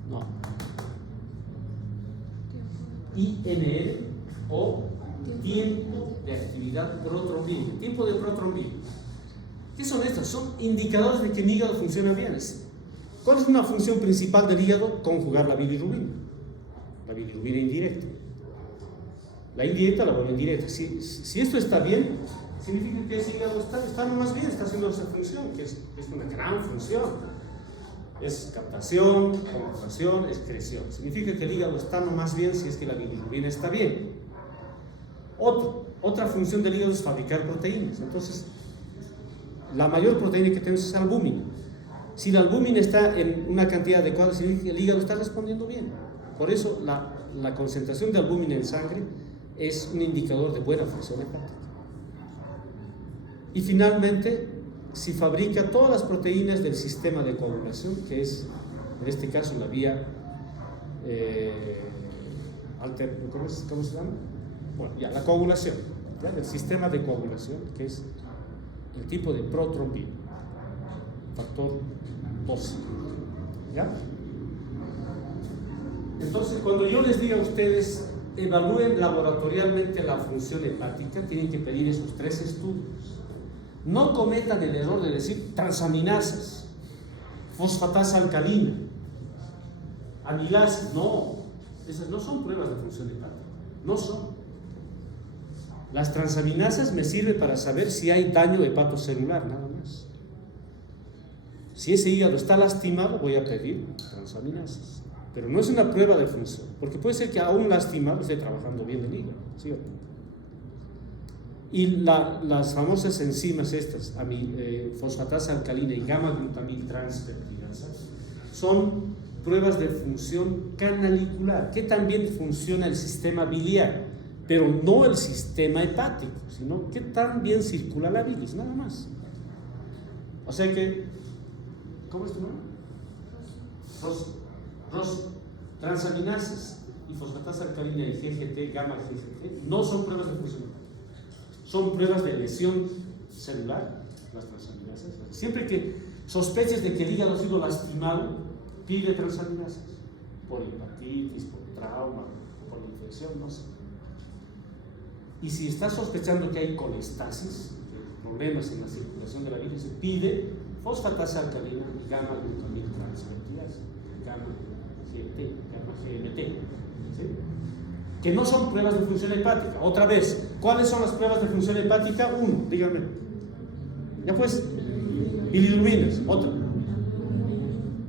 No. INR o tiempo de actividad protrombina. Tiempo de protrombina. ¿Qué son estas? Son indicadores de que mi hígado funciona bien. ¿Cuál es una función principal del hígado? Conjugar la bilirrubina. La bilirrubina indirecta. La indirecta la vuelve indirecta. Si esto está bien, significa que ese hígado está más bien, está haciendo esa función, que es una gran función. Es captación, conjugación, excreción. Significa que el hígado está más bien si es que la bilirrubina está bien. Otra función del hígado es fabricar proteínas. Entonces, la mayor proteína que tenemos es albúmina. Si la albúmina está en una cantidad adecuada, significa que el hígado está respondiendo bien. Por eso, la concentración de albúmina en sangre es un indicador de buena función hepática. Y finalmente, si fabrica todas las proteínas del sistema de coagulación, que es, en este caso, la vía ¿cómo se llama? Bueno, ya, la coagulación, ¿ya? El sistema de coagulación, que es el tipo de protrombina, factor 12, ¿ya? Entonces, cuando yo les diga a ustedes, evalúen laboratorialmente la función hepática, tienen que pedir esos 3 estudios. No cometan el error de decir transaminasas, fosfatasa alcalina, amilasa. No, esas no son pruebas de función hepática, no son. Las transaminasas me sirven para saber si hay daño hepatocelular, nada más. Si ese hígado está lastimado, voy a pedir transaminasas. Pero no es una prueba de función, porque puede ser que aún lastimado esté trabajando bien el hígado, ¿sí? Y las famosas enzimas estas, fosfatasa alcalina y gamma-glutamil transpeptidasa, son pruebas de función canalicular, que también funciona el sistema biliar, pero no el sistema hepático, sino que también circula la bilis, nada más. O sea que, ¿cómo es tu nombre? Transaminasas y fosfatasa alcalina y GGT, gamma-GGT, no son pruebas de función hepática. Son pruebas de lesión celular, las transaminasas. Siempre que sospeches de que el hígado ha sido lastimado, pide transaminasas. Por hepatitis, por trauma, por infección, no sé. Y si estás sospechando que hay colestasis, problemas en la circulación de la bilis, pide fosfatasa alcalina y gamma-glutamil transpeptidasa, gamma-GT, gamma-GMT. ¿Sí? Que no son pruebas de función hepática. Otra vez, ¿cuáles son las pruebas de función hepática? 1, díganme. Ya pues, bilirrubinas, otra.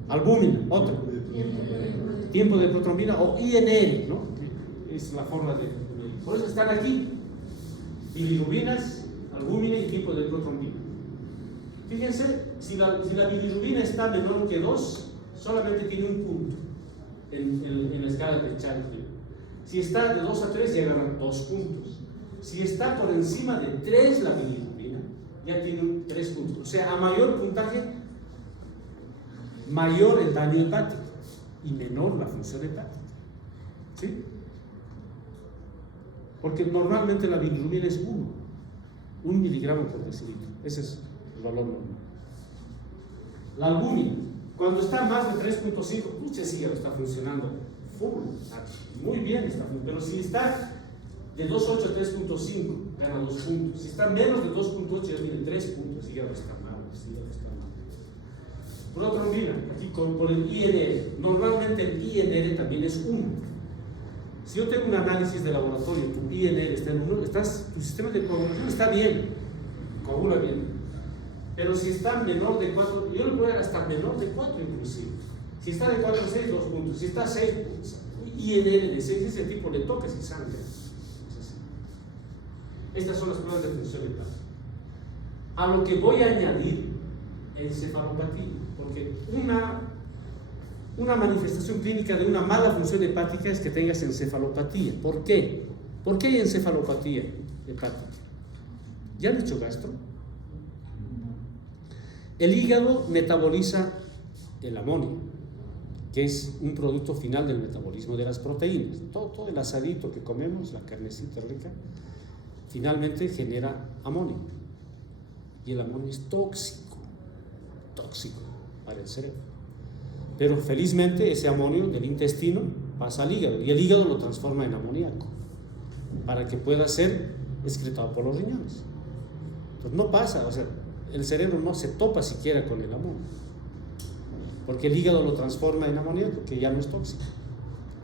Albúmina, otra. Tiempo de protrombina o INR, ¿no? Es la forma de. Por eso están aquí. Bilirrubinas, albúmina y tiempo de protrombina. Fíjense, si la bilirrubina está menor que 2, solamente tiene un punto en la escala de Child. Si está de 2 a 3, ya gana 2 puntos. Si está por encima de 3 la bilirrubina, ya tiene 3 puntos. O sea, a mayor puntaje, mayor el daño hepático y menor la función hepática. ¿Sí? Porque normalmente la bilirrubina es 1 miligramo por decilitro. Ese es el valor normal. La albúmina, cuando está más de 3.5, ese hígado está funcionando full, muy bien está, pero si está de 2.8 a 3.5, gana 2 puntos. Si está menos de 2.8, ya tiene 3 puntos, y ya está mal, Protrombina, aquí por el INR, normalmente el INR también es 1. Si yo tengo un análisis de laboratorio, tu INR está en 1, tu sistema de coagulación está bien, coagula bien. Pero si está menor de 4, yo le puedo dar hasta menor de 4 inclusive. Si está de 4 a 6, 2 puntos. Si está a 6 puntos, INR de 6, ese tipo le toca sin sangre. Estas son las pruebas de función hepática. a lo que voy a añadir encefalopatía, porque una manifestación clínica de una mala función hepática es que tengas encefalopatía. ¿Por qué? ¿Por qué hay encefalopatía hepática? ¿Ya han hecho gastro? El hígado metaboliza el amonio, que es un producto final del metabolismo de las proteínas. Todo el asadito que comemos, la carnecita rica, finalmente genera amonio. Y el amonio es tóxico para el cerebro. Pero felizmente ese amonio del intestino pasa al hígado y el hígado lo transforma en amoníaco para que pueda ser excretado por los riñones. Entonces no pasa, o sea, el cerebro no se topa siquiera con el amonio, porque el hígado lo transforma en amoníaco, que ya no es tóxico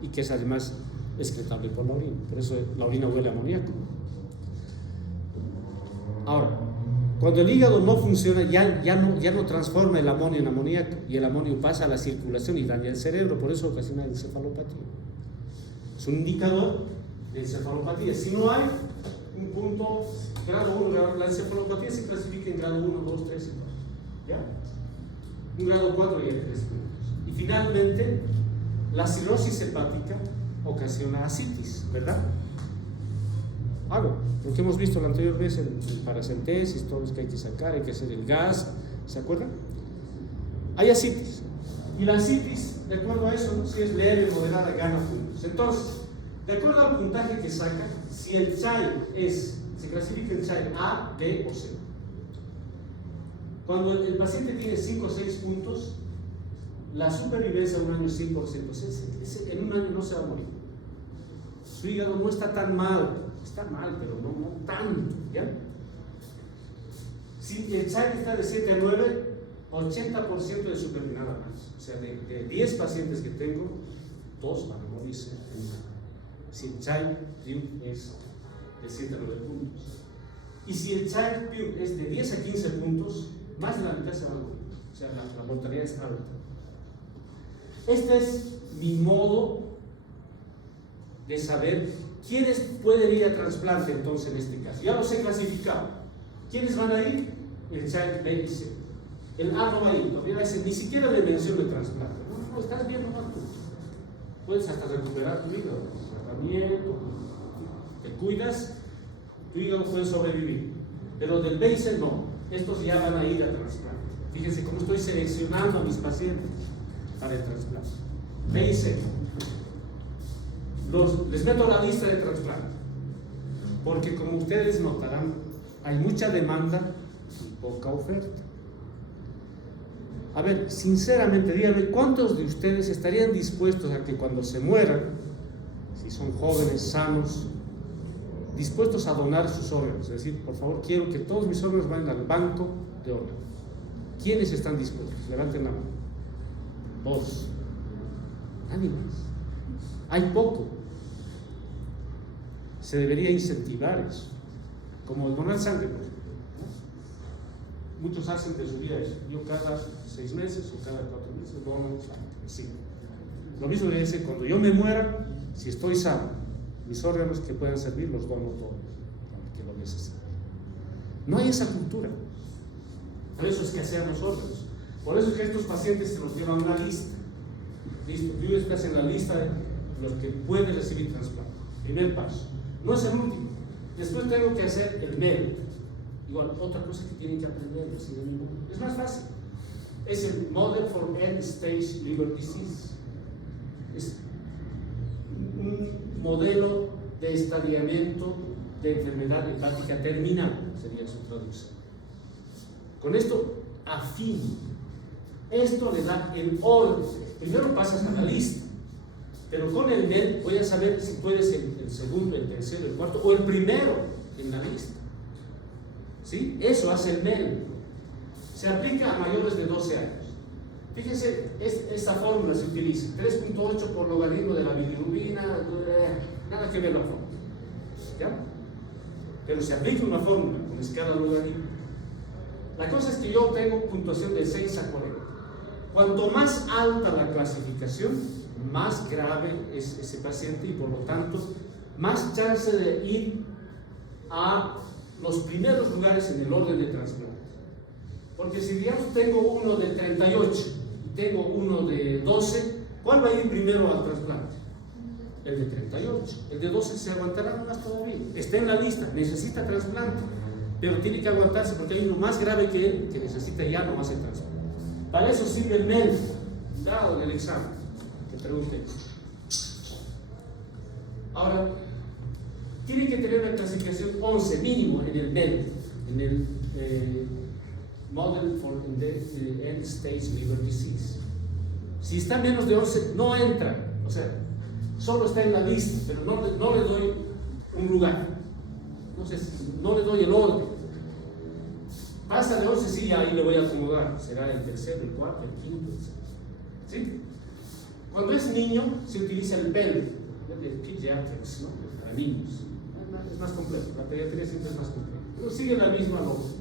y que es además excretable por la orina. Por eso la orina huele a amoníaco. Ahora, cuando el hígado no funciona, ya no transforma el amonio en amoníaco y el amonio pasa a la circulación y daña el cerebro, por eso ocasiona encefalopatía. Es un indicador de encefalopatía. Si no hay un punto, grado 1, la encefalopatía se clasifica en grado 1, 2, 3 y 4. ¿Ya? Un grado 4 y hay 3 puntos. Y finalmente, la cirrosis hepática ocasiona ascitis, ¿verdad? Lo que hemos visto la anterior vez, el paracentesis, todo lo que hay que sacar, hay que hacer el gas, ¿se acuerdan? Hay ascitis. Y la ascitis, de acuerdo a eso, si es leve, moderada, gana puntos. Entonces, de acuerdo al puntaje que saca, si el child se clasifica en child A, B o C. Cuando el paciente tiene 5 o 6 puntos, la supervivencia a un año es 100%. En un año no se va a morir. Su hígado no está tan mal. Está mal, pero no tanto, ¿ya? Si el child está de 7 a 9, 80% de supervivencia nada más. O sea, de 10 pacientes que tengo, 2 van a morirse en un año. Si el child PIUM es de 7 a 9 puntos. Y si el child PIUM es de 10 a 15 puntos, más de la mitad se va a morir. O sea, la mortalidad es alta. Este es mi modo de saber quiénes pueden ir a trasplante entonces en este caso. Ya los he clasificado. ¿Quiénes van a ir? El child B y C. El A no va a ir, todavía ni siquiera le menciono el trasplante. No, estás bien nomás tú. Puedes hasta recuperar tu hígado, tratamiento, te cuidas, tu hígado puede sobrevivir. Pero del B y C no, estos ya van a ir a trasplante. Fíjense cómo estoy seleccionando a mis pacientes para el trasplante. B y C. Les meto la lista de trasplante, porque como ustedes notarán, hay mucha demanda y poca oferta. A ver, sinceramente, díganme, ¿cuántos de ustedes estarían dispuestos a que cuando se mueran, si son jóvenes, sanos, dispuestos a donar sus órganos? Es decir, por favor, quiero que todos mis órganos vayan al banco de órganos. ¿Quiénes están dispuestos? Levanten la mano. 2. Nadie más. Hay poco. Se debería incentivar eso, como el donar sangre, por ejemplo, ¿no? Muchos hacen de su vida eso. Yo cada 6 meses o cada 4 meses dono sangre. Sí. Lo mismo debe ser cuando yo me muera, si estoy sano, mis órganos que puedan servir los dono todos, que lo necesiten. No hay esa cultura. Por eso escasean los órganos. Por eso es que estos pacientes se los llevan a una lista. Listo, tú estás en la lista de los que pueden recibir trasplante. Primer paso. No es el último. Después tengo que hacer el MED. Igual, otra cosa que tienen que aprender, es más fácil. Es el Model for End-Stage Liver Disease. Es un modelo de estadiamiento de enfermedad hepática terminal, sería su traducción. Con esto afino. Esto le da el orden. Primero pasas a la lista. Pero con el MED voy a saber si tú eres el segundo, el tercero, el cuarto o el primero en la lista. ¿Sí? Eso hace el MED. Se aplica a mayores de 12 años. Fíjense, esta fórmula se utiliza. 3.8 por logaritmo de la bilirrubina, nada que ver la fórmula. ¿Ya? Pero se aplica una fórmula con escala logarítmica. La cosa es que yo tengo puntuación de 6 a 40. Cuanto más alta la clasificación, más grave es ese paciente y por lo tanto más chance de ir a los primeros lugares en el orden de trasplante. Porque si digamos tengo uno de 38 y tengo uno de 12, ¿cuál va a ir primero al trasplante? El de 38. El de 12 se aguantará más todavía. Está en la lista, necesita trasplante, pero tiene que aguantarse porque hay uno más grave que él que necesita ya no hacer trasplante. Para eso sirve el MEL, dado en el examen, que pregunté. Ahora, tiene que tener una clasificación 11 mínimo en el MEL, en el Model for End Stage Liver Disease. Si está menos de 11, no entra, o sea, solo está en la lista, pero no le doy un lugar, no le doy el orden. Pasa de 11, sí, ahí le voy a acomodar, será el tercero, el cuarto, el quinto, etc. ¿Sí? Cuando es niño, se utiliza el PEL, el Pediatrics, ¿no? Para niños. Es más complejo, la pediatría siempre es más compleja, pero sigue la misma lógica.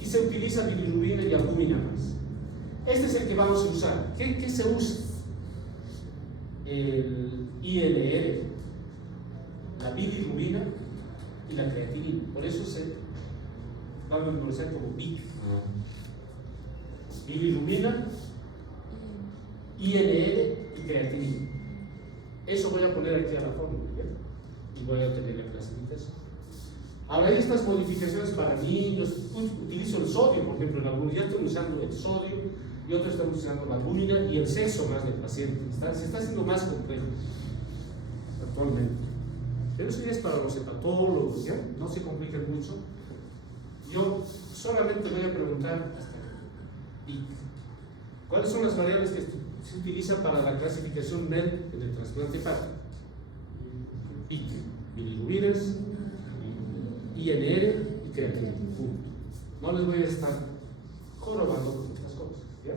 Y se utiliza bilirrubina y albúmina más. Este es el que vamos a usar. ¿Qué se usa? El INR, la bilirrubina y la creatinina. Por eso se va a memorizar como BIC. Bilirrubina, INR y creatinina. Eso voy a poner aquí a la fórmula, ¿bien? Y voy a obtener la clasificación. Ahora, hay estas modificaciones para niños. Utilizo el sodio, por ejemplo, en la albúmina. Ya estoy usando el sodio y otros están usando la albúmina y el sexo más del paciente. Se está haciendo más complejo actualmente. Pero eso ya es para los hepatólogos, ¿ya? No se compliquen mucho. Yo solamente voy a preguntar PIC. ¿Cuáles son las variables que se utilizan para la clasificación MEL en el trasplante hepático? PIC, bilirrubinas, INR y creatinina. Punto. No les voy a estar jorobando con estas cosas, ¿ya?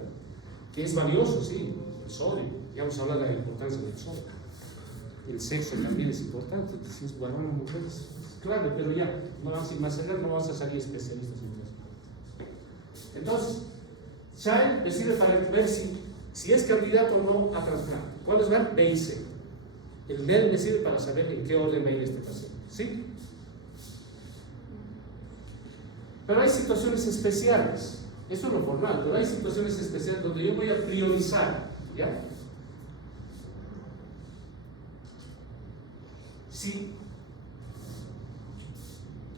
Que es valioso, sí, el sodio. Ya vamos a hablar de la importancia del sodio. El sexo también es importante, si es varón o mujer, es clave, pero ya, no vamos a ir más allá, no vamos a salir especialistas en eso. Entonces, Child me sirve para ver si es candidato o no a trasplante. ¿Cuáles van? B y C. El MEL me sirve para saber en qué orden va a ir este paciente, ¿sí? Pero hay situaciones especiales, eso es lo formal, pero hay situaciones especiales donde yo voy a priorizar, ¿ya? Si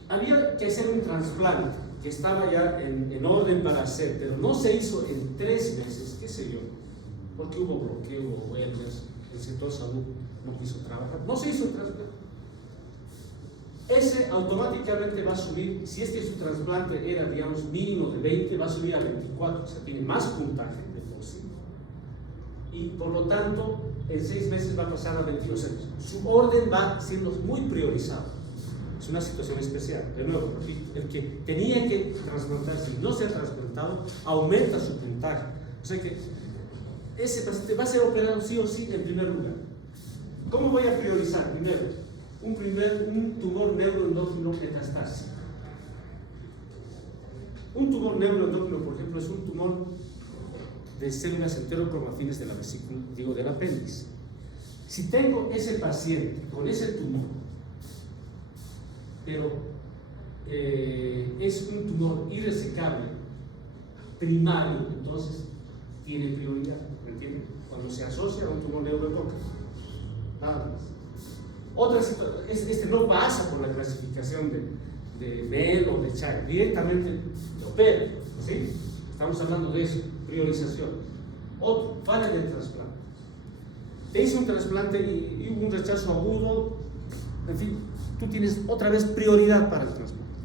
había que hacer un trasplante que estaba ya en orden para hacer, pero no se hizo en 3 meses, qué sé yo, porque hubo bloqueo, hubo huelgas, el sector salud no quiso trabajar, no se hizo el trasplante. Ese automáticamente va a subir, si su trasplante era, digamos, mínimo de 20, va a subir a 24, o sea, tiene más puntaje de por sí. Y por lo tanto, en 6 meses va a pasar a 22 años. Su orden va siendo muy priorizado. Es una situación especial. De nuevo, el que tenía que trasplantarse y no se ha trasplantado, aumenta su puntaje. O sea que ese paciente va a ser operado sí o sí en primer lugar. ¿Cómo voy a priorizar? Primero, un tumor neuroendocrino metastásico. Un tumor neuroendocrino, por ejemplo, es un tumor de células enterocromafines de la vesícula, del apéndice. Si tengo ese paciente con ese tumor, pero es un tumor irresecable primario, entonces tiene prioridad, ¿me entienden? Cuando se asocia a un tumor neuroendocrino, nada más. Otra situación, este no pasa por la clasificación de MEL o de Child, directamente lo opera, ¿sí? Estamos hablando de eso, priorización. Otro, falla del trasplante. Te hice un trasplante y hubo un rechazo agudo, en fin, tú tienes otra vez prioridad para el trasplante.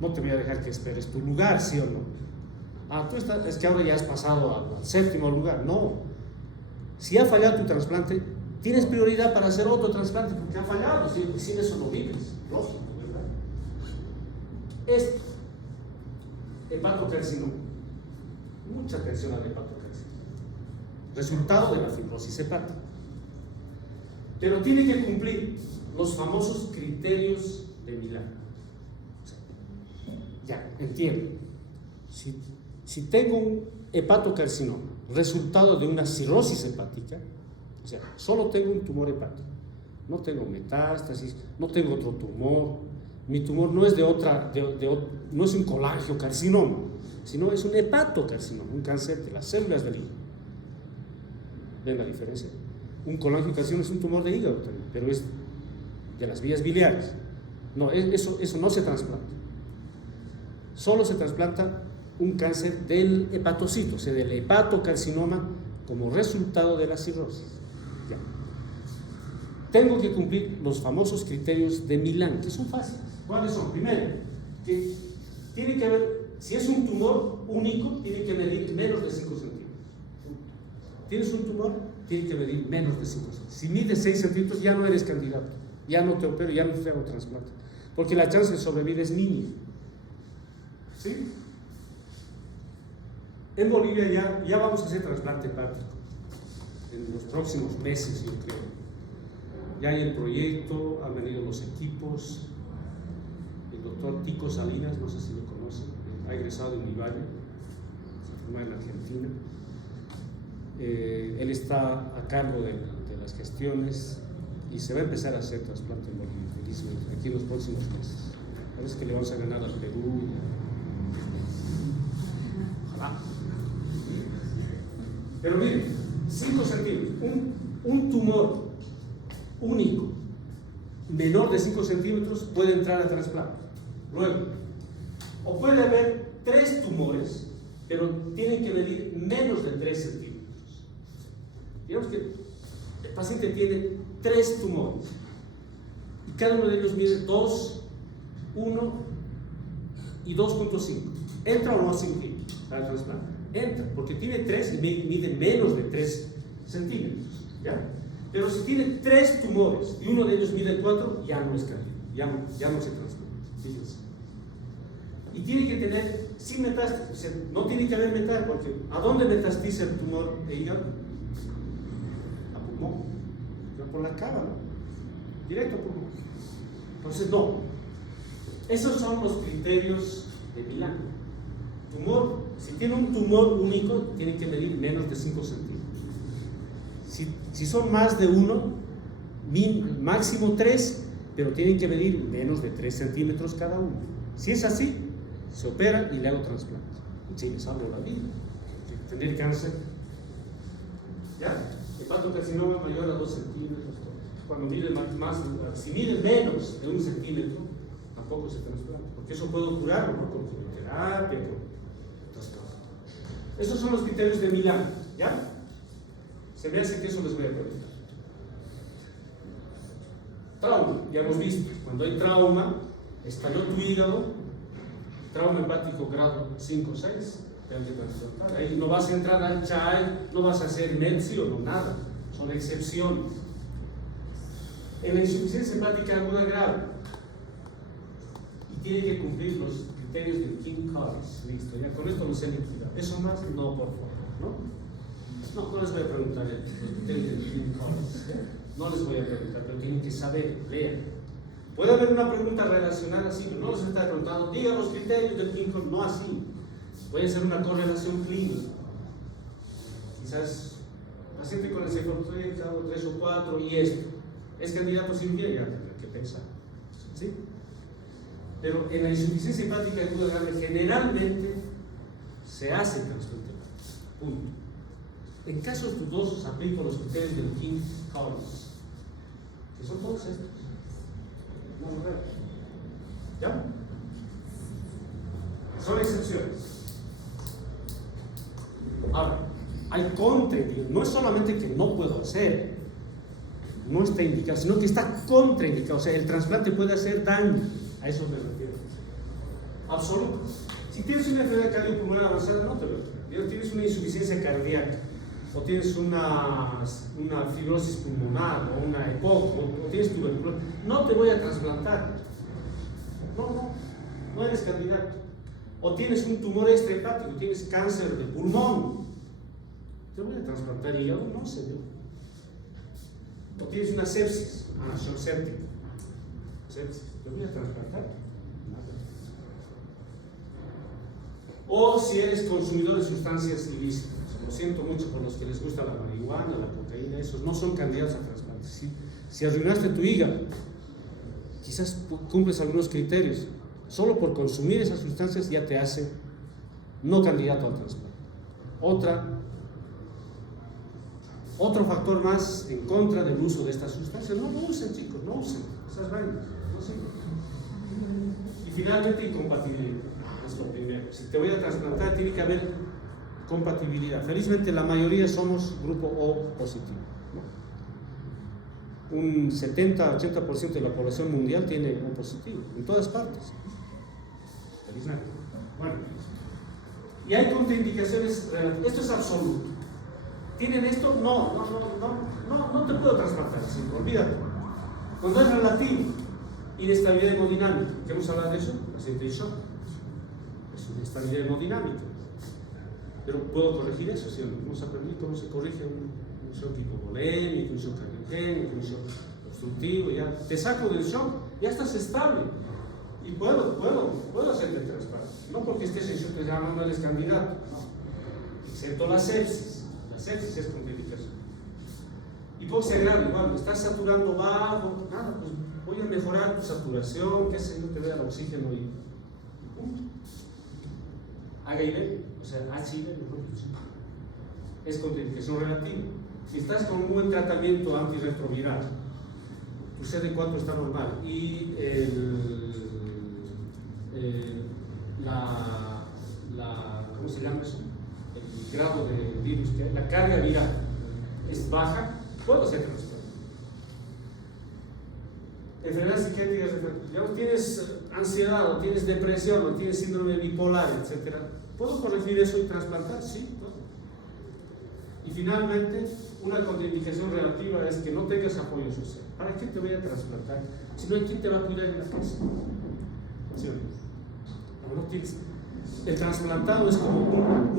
No te voy a dejar que esperes tu lugar, ¿sí o no? Es que ahora ya has pasado al 7º lugar. No. Si ha fallado tu trasplante, tienes prioridad para hacer otro trasplante porque ha fallado. Sin eso no vives. Lógico, ¿verdad? Esto, hepatocarcinoma. Mucha atención al hepatocarcinoma. Resultado de la fibrosis hepática. Pero tiene que cumplir los famosos criterios de Milán. O sea, ya, entiendo. Si tengo un hepatocarcinoma, resultado de una cirrosis hepática, o sea, solo tengo un tumor hepático, no tengo metástasis, no tengo otro tumor, Mi tumor no es no es un colangiocarcinoma, sino es un hepatocarcinoma, un cáncer de las células del hígado. ¿Ven la diferencia? Un colangiocarcinoma es un tumor de hígado también, pero es de las vías biliares. No, eso no se trasplanta. Solo se trasplanta un cáncer del hepatocito, o sea, del hepatocarcinoma como resultado de la cirrosis. Ya. Tengo que cumplir los famosos criterios de Milán, que son fáciles. ¿Cuáles son? Primero, que tiene que haber, si es un tumor único, tiene que medir menos de 5 centímetros. ¿Tienes un tumor? Tiene que medir menos de 5 centímetros. Si mide 6 centímetros, ya no eres candidato. Ya no te opero, ya no te hago trasplante. Porque la chance de sobrevivir es mínima. ¿Sí? En Bolivia ya vamos a hacer trasplante hepático. En los próximos meses, yo creo. Ya hay el proyecto, han venido los equipos. El doctor Tico Salinas, no sé si lo conocen, ha egresado de Univalle, se formó en Argentina. Él está a cargo de las gestiones y se va a empezar a hacer trasplante en Bolivia, felizmente, aquí en los próximos meses. Parece que le vamos a ganar al Perú. Ojalá. Pero miren, 5 centímetros, un tumor único, menor de 5 centímetros, puede entrar a trasplante. Luego, o puede haber 3 tumores, pero tienen que medir menos de 3 centímetros. Digamos que el paciente tiene 3 tumores y cada uno de ellos mide 2, 1 y 2.5. ¿Entra o no a cirugía para el trasplante? Entra, porque tiene 3 y mide menos de 3 centímetros. ¿Ya? Pero si tiene 3 tumores y uno de ellos mide 4, ya no es candidato, ya no se trasplanta. Fíjense. Y tiene que tener sin metástasis, o sea, no tiene que haber metástasis, porque ¿a dónde metastiza el tumor de hígado? A pulmón, por la cava, ¿no? Directo a pulmón. Entonces, no. Esos son los criterios de Milán. Tumor, si tiene un tumor único, tiene que medir menos de 5 centímetros. Si son más de 1, máximo 3, pero tienen que medir menos de 3 centímetros cada uno. Si es así, se opera y le hago trasplante. Sí, me salvo la vida. Tener cáncer, ¿ya? Hepatocarcinoma mayor a 2 centímetros. Cuando mide más, si mide menos de 1 centímetro, tampoco se trasplanta, porque eso puedo curarlo, ¿no? Con quimioterapia, con otras cosas. Esos son los criterios de Milán, ¿ya? Se me hace que eso les voy a preguntar. Trauma, ya hemos visto, cuando hay trauma, estalló tu hígado, trauma hepático grado 5 o 6, te han de transplantar. Ahí no vas a entrar al CHAI, no vas a hacer MEDSI o no, nada, son excepciones. En la insuficiencia hepática aguda grave, y tiene que cumplir los criterios del King Collins, listo, ya con esto los he liquidado. Eso más, no, por favor, ¿no? No les voy a preguntar los criterios del King Collins, no les voy a preguntar, pero tienen que saber, leer. Puede haber una pregunta relacionada así, pero no les está preguntando, diga los criterios del King Collins, no así. Puede ser una correlación clínica. Quizás paciente con encefalopatia grado 3 o 4 y esto. ¿Es candidato a cirugía? Ya tendrá que pensar. ¿Sí? Pero en la insuficiencia hepática aguda grave generalmente se hace trasplante hepático. Punto. En casos dudosos aplico los criterios del King Collins, que son todos estos. No, ¿ya? Son excepciones. Ahora, hay contraindicaciones. No es solamente que no puedo hacer, no está indicado, sino que está contraindicado. O sea, el trasplante puede hacer daño. A eso me refiero. Absoluto. Si tienes una enfermedad cardiopulmonar avanzada, no te lo digo. Tienes una insuficiencia cardíaca, o tienes una fibrosis pulmonar, o una EPOC, o tienes tuberculosis, no te voy a trasplantar. No eres candidato. O tienes un tumor extrahepático, tienes cáncer de pulmón, ¿te voy a trasplantar hígado? No, señor. O tienes una sepsis, acción séptica, ¿te voy a trasplantar? Nada. O si eres consumidor de sustancias ilícitas, lo siento mucho por los que les gusta la marihuana, la cocaína, esos no son candidatos a trasplante. Si arruinaste tu hígado, quizás cumples algunos criterios. Solo por consumir esas sustancias ya te hace no candidato al trasplante. Otro factor más en contra del uso de estas sustancias: no lo usen, chicos, no usen esas vainas, no sirven. Y finalmente, incompatibilidad. Es lo primero. Si te voy a trasplantar, tiene que haber compatibilidad. Felizmente la mayoría somos grupo O positivo, ¿no? Un 70-80% de la población mundial tiene O positivo, en todas partes. Felizmente. Bueno, y hay contraindicaciones relativas. Esto es absoluto. ¿Tienen esto? No te puedo trasplantar, así, olvídate. Cuando es relativo, inestabilidad hemodinámica, ¿qué hemos hablado de eso? Paciente en shock. Es una inestabilidad hemodinámica. Pero puedo corregir eso, ¿sí? Vamos a aprender cómo se corrige un shock hipovolémico, un shock cardiogénico, un shock obstructivo. Ya te saco del shock, ya estás estable. Y puedo hacerte el trasplante. No porque estés en shock te llaman, no eres candidato, no. Excepto la sepsis. La sepsis es contraindicación. Hipoxia grave, igual, estás saturando bajo, nada, pues voy a mejorar tu saturación, qué sé yo, te vea el oxígeno y punto. HIV, o sea, HIV, mejor dicho, es contraindicación relativa. Si estás con un buen tratamiento antirretroviral, tu CD4 está normal y ¿cómo se llama eso? El grado de virus, la carga viral es baja, puedo hacer trasplante. Enfermedades psiquiátricas, ya no tienes ansiedad, o tienes depresión, o tienes síndrome bipolar, etc. ¿Puedo corregir eso y trasplantar? Sí, puedo. Y finalmente, una contraindicación relativa es que no tengas apoyo social. ¿Para qué te voy a trasplantar? Si no hay quien te va a cuidar en la casa. ¿Sí o no? No tienes. El trasplantado es como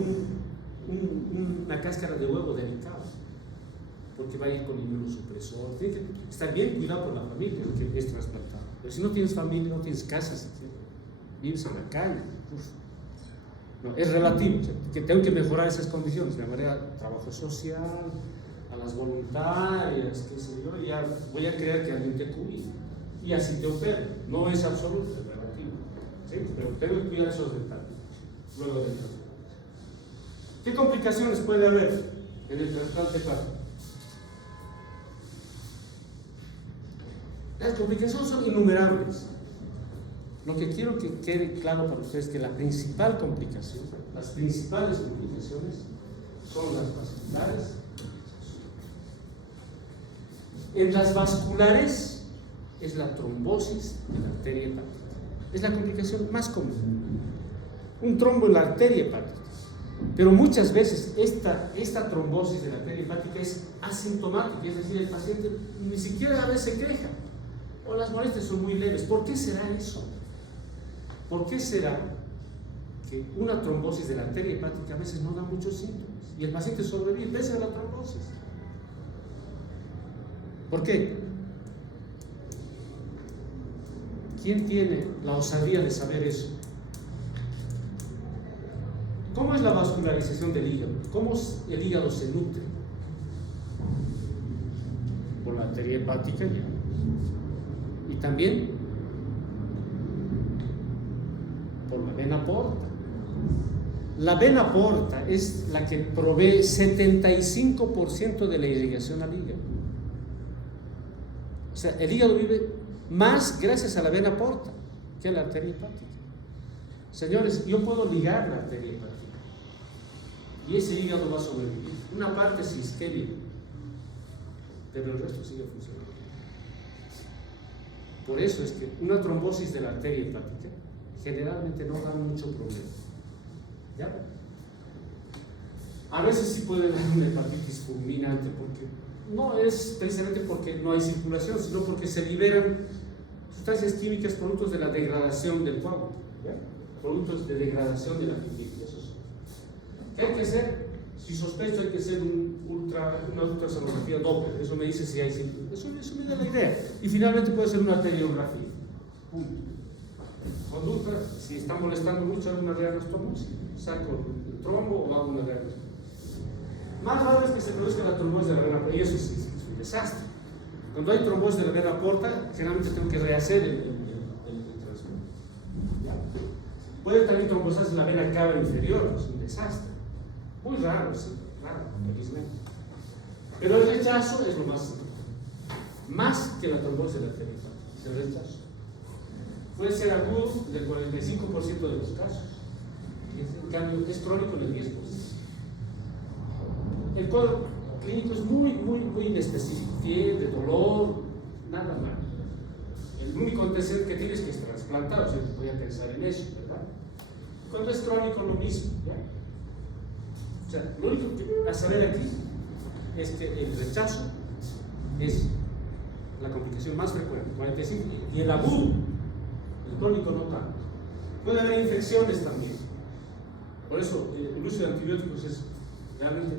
una cáscara de huevo delicada, porque va a ir con inmunosupresor, tiene que estar bien cuidado por la familia el que es trasplantado. Pero si no tienes familia, no tienes casa, vives en la calle, no, es relativo, o sea, que tengo que mejorar esas condiciones, de manera trabajo social, a las voluntarias, qué sé yo, ya voy a creer que alguien te cuide y así te opera. No es absoluto, es relativo, ¿sí? Pero tengo que cuidar esos detalles luego del trasplante. ¿Qué complicaciones puede haber en el trasplante hepático? Las complicaciones son innumerables. Lo que quiero que quede claro para ustedes es que la principal complicación, las principales complicaciones son las vasculares. En las vasculares es la trombosis de la arteria hepática. Es la complicación más común. Un trombo en la arteria hepática. Pero muchas veces esta trombosis de la arteria hepática es asintomática, es decir, el paciente ni siquiera a veces se queja o las molestias son muy leves. ¿Por qué será eso? ¿Por qué será que una trombosis de la arteria hepática a veces no da muchos síntomas y el paciente sobrevive pese a la trombosis? ¿Por qué? ¿Quién tiene la osadía de saber eso? ¿Cómo es la vascularización del hígado? ¿Cómo el hígado se nutre? Por la arteria hepática ya. Y también por la vena porta. La vena porta es la que provee 75% de la irrigación al hígado. O sea, el hígado vive más gracias a la vena porta que a la arteria hepática. Señores, yo puedo ligar la arteria hepática y ese hígado va a sobrevivir. Una parte sí es isquemia, pero el resto sigue funcionando. Por eso es que una trombosis de la arteria hepática generalmente no da mucho problema. ¿Ya? A veces sí puede haber una hepatitis fulminante, porque no es precisamente porque no hay circulación, sino porque se liberan sustancias químicas productos de la degradación del coágulo, ¿ya? Productos de degradación de la fibrina. ¿Qué hay que hacer? Si sospecho, hay que hacer una ultrasonografía Doppler. Eso me dice si hay síntomas. Eso me da la idea. Y finalmente puede ser una arteriografía. Punto. Conducta, si está molestando mucho, hago una reanostomosis. Saco el trombo o hago una reanostomosis. Más raro es que se produzca la trombosis de la vena porta, y eso sí es un desastre. Cuando hay trombosis de la vena porta, generalmente tengo que rehacer el trasplante. Puede también trombosarse la vena cava inferior, es un desastre. Muy raro, sí, raro, felizmente. Pero el rechazo es lo más que la trombosis de la arteria hepática, es el rechazo. Puede ser agudo del 45% de los casos, en cambio es crónico en el 10%. El cuadro clínico es muy inespecífico, fiebre, dolor, nada más. El único antecedente que tiene es que es trasplantado, o sea, voy a pensar en eso, ¿verdad? Cuando es crónico, lo mismo, ¿ya? O sea, lo único que a saber aquí es que el rechazo es la complicación más frecuente, 45, y el agudo, el crónico no tanto. Puede haber infecciones también. Por eso, el uso de antibióticos es realmente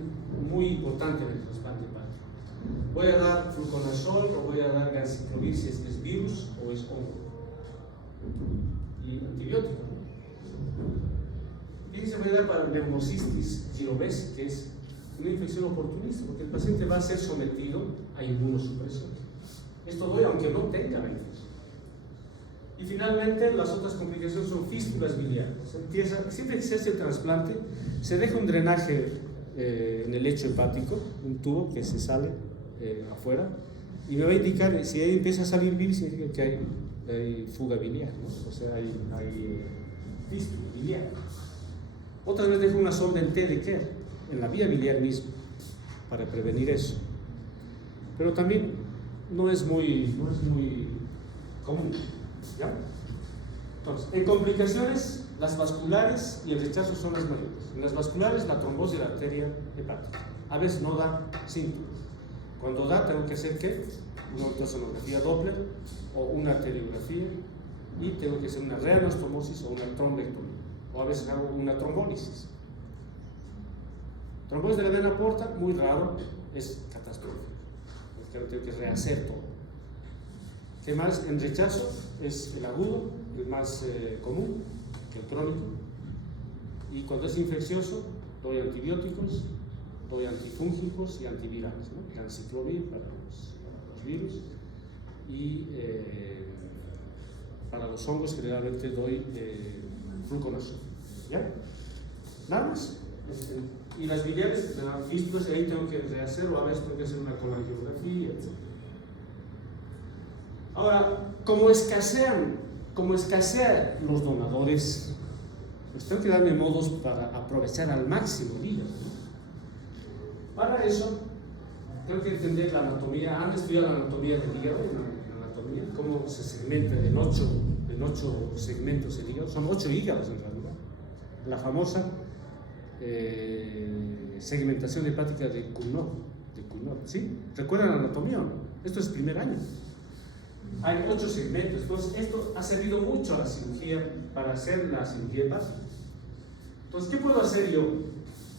muy importante en el trasplante hepático. Voy a dar fluconazol o voy a dar ganciclovir si es virus o es hongo. Y antibiótico. Fíjense, voy a dar para neumocistis girovesi, que es una infección oportunista, porque el paciente va a ser sometido a inmunosupresión. Esto doy aunque no tenga la infección. Y finalmente, las otras complicaciones son fístulas biliares. Siempre que se hace el trasplante, se deja un drenaje en el lecho hepático, un tubo que se sale afuera, y me va a indicar, si ahí empieza a salir bilis, significa que hay fuga biliar, ¿no? O sea, hay fístula biliar. Otra vez dejo una sonda en T de Kerr, en la vía biliar mismo, para prevenir eso. Pero también no es muy común, ¿ya? Entonces, en complicaciones, las vasculares y el rechazo son las mayores. En las vasculares, la trombosis de la arteria hepática. A veces no da síntomas. Cuando da, tengo que hacer ¿qué? Una ultrasonografía Doppler o una arteriografía, y tengo que hacer una reanastomosis o una trombectomía. O a veces hago una trombólisis. Trombosis de la vena porta, muy raro, es catastrófico. Porque tengo que rehacer todo. ¿Qué más? En rechazo es el agudo, el más común, el crónico. Y cuando es infeccioso, doy antibióticos, doy antifúngicos y antivirales, ¿no? Ganciclovir para los virus, y para los hongos generalmente doy fluconazol. ¿Ya? Nada más. Y las biliares, las fístulas, ahí tengo que rehacerlo, a veces tengo que hacer una colangiografía, etc. Ahora, como escasean los donadores, pues tengo que darme modos para aprovechar al máximo el hígado, ¿no? Para eso, tengo que entender la anatomía. Han estudiado la anatomía del hígado, la anatomía, cómo se segmenta en 8 segmentos el hígado. Son 8 hígados en realidad. La famosa segmentación hepática de Cugnot, ¿sí? ¿Recuerdan la anatomía o no? Esto es primer año. Hay 8 segmentos. Entonces, esto ha servido mucho a la cirugía para hacer la cirugía hepática. Entonces, ¿qué puedo hacer yo?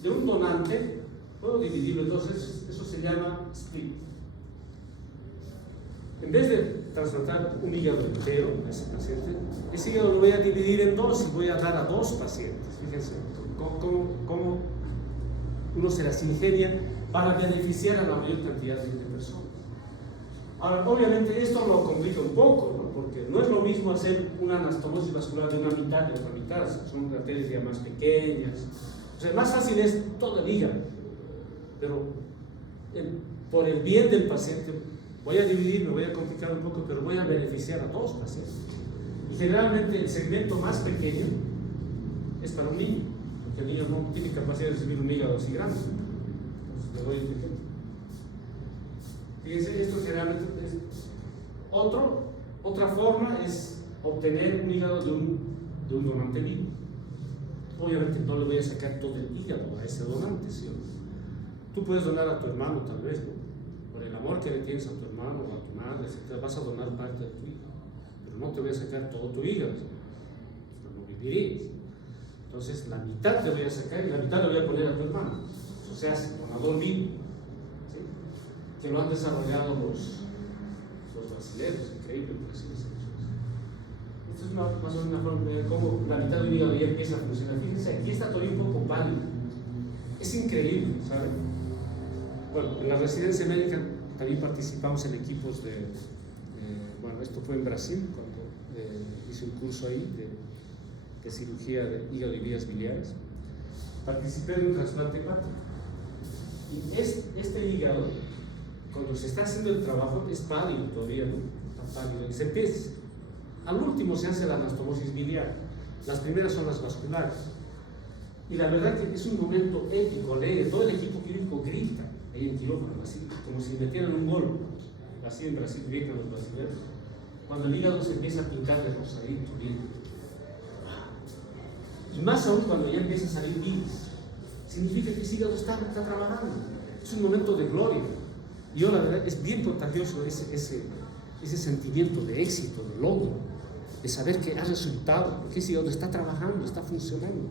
De un donante, puedo dividirlo en dos. Eso se llama split. En vez de trasplantar un hígado entero a ese paciente, ese hígado lo voy a dividir en 2 y voy a dar a 2 pacientes. Fíjense cómo uno se las ingenia para beneficiar a la mayor cantidad de personas. Ahora, obviamente esto lo complica un poco, ¿no? Porque no es lo mismo hacer una anastomosis vascular de una mitad de otra mitad, son arterias ya más pequeñas. O sea, más fácil es todo el hígado, pero por el bien del paciente voy a dividir, me voy a complicar un poco, pero voy a beneficiar a 2 pacientes. Y generalmente el segmento más pequeño es para un niño, porque el niño no tiene capacidad de recibir un hígado así grande. Entonces le doy el pequeño. Fíjense, esto generalmente es otra forma es obtener un hígado de un donante vivo. Obviamente no le voy a sacar todo el hígado a ese donante, ¿sí? Tú puedes donar a tu hermano tal vez, ¿no? Por el amor que le tienes a tu hermano o a tu madre, etc., vas a donar parte de tu hígado, pero no te voy a sacar todo tu hígado, no vivirías. Entonces la mitad te voy a sacar y la mitad le voy a poner a tu hermano. Eso se hace, donador vivo, ¿sí? Que lo han desarrollado los brasileños, increíble. Esto es más o menos una forma de ver cómo la mitad del hígado ya empieza a funcionar. Fíjense, aquí está todavía un poco pálido. Es increíble, ¿saben? Bueno, en la residencia médica también participamos en equipos bueno, esto fue en Brasil, cuando hice un curso ahí de cirugía de hígado y vías biliares. Participé en un trasplante hepático. Y este hígado, cuando se está haciendo el trabajo, es pálido todavía, ¿no? Está pálido. Y se empieza, al último se hace la anastomosis biliar. Las primeras son las vasculares. Y la verdad que es un momento épico, alegre. Todo el equipo quirúrgico grita ahí en quirófano, así, como si metieran un gol. Así en Brasil gritan los brasileños. Cuando el hígado se empieza a pintar de rosadito, bien. Y más aún cuando ya empieza a salir bilis. Significa que el hígado está trabajando. Es un momento de gloria. Y yo, la verdad, es bien contagioso ese sentimiento de éxito, de logro, de saber que ha resultado, porque ese hígado está trabajando, está funcionando.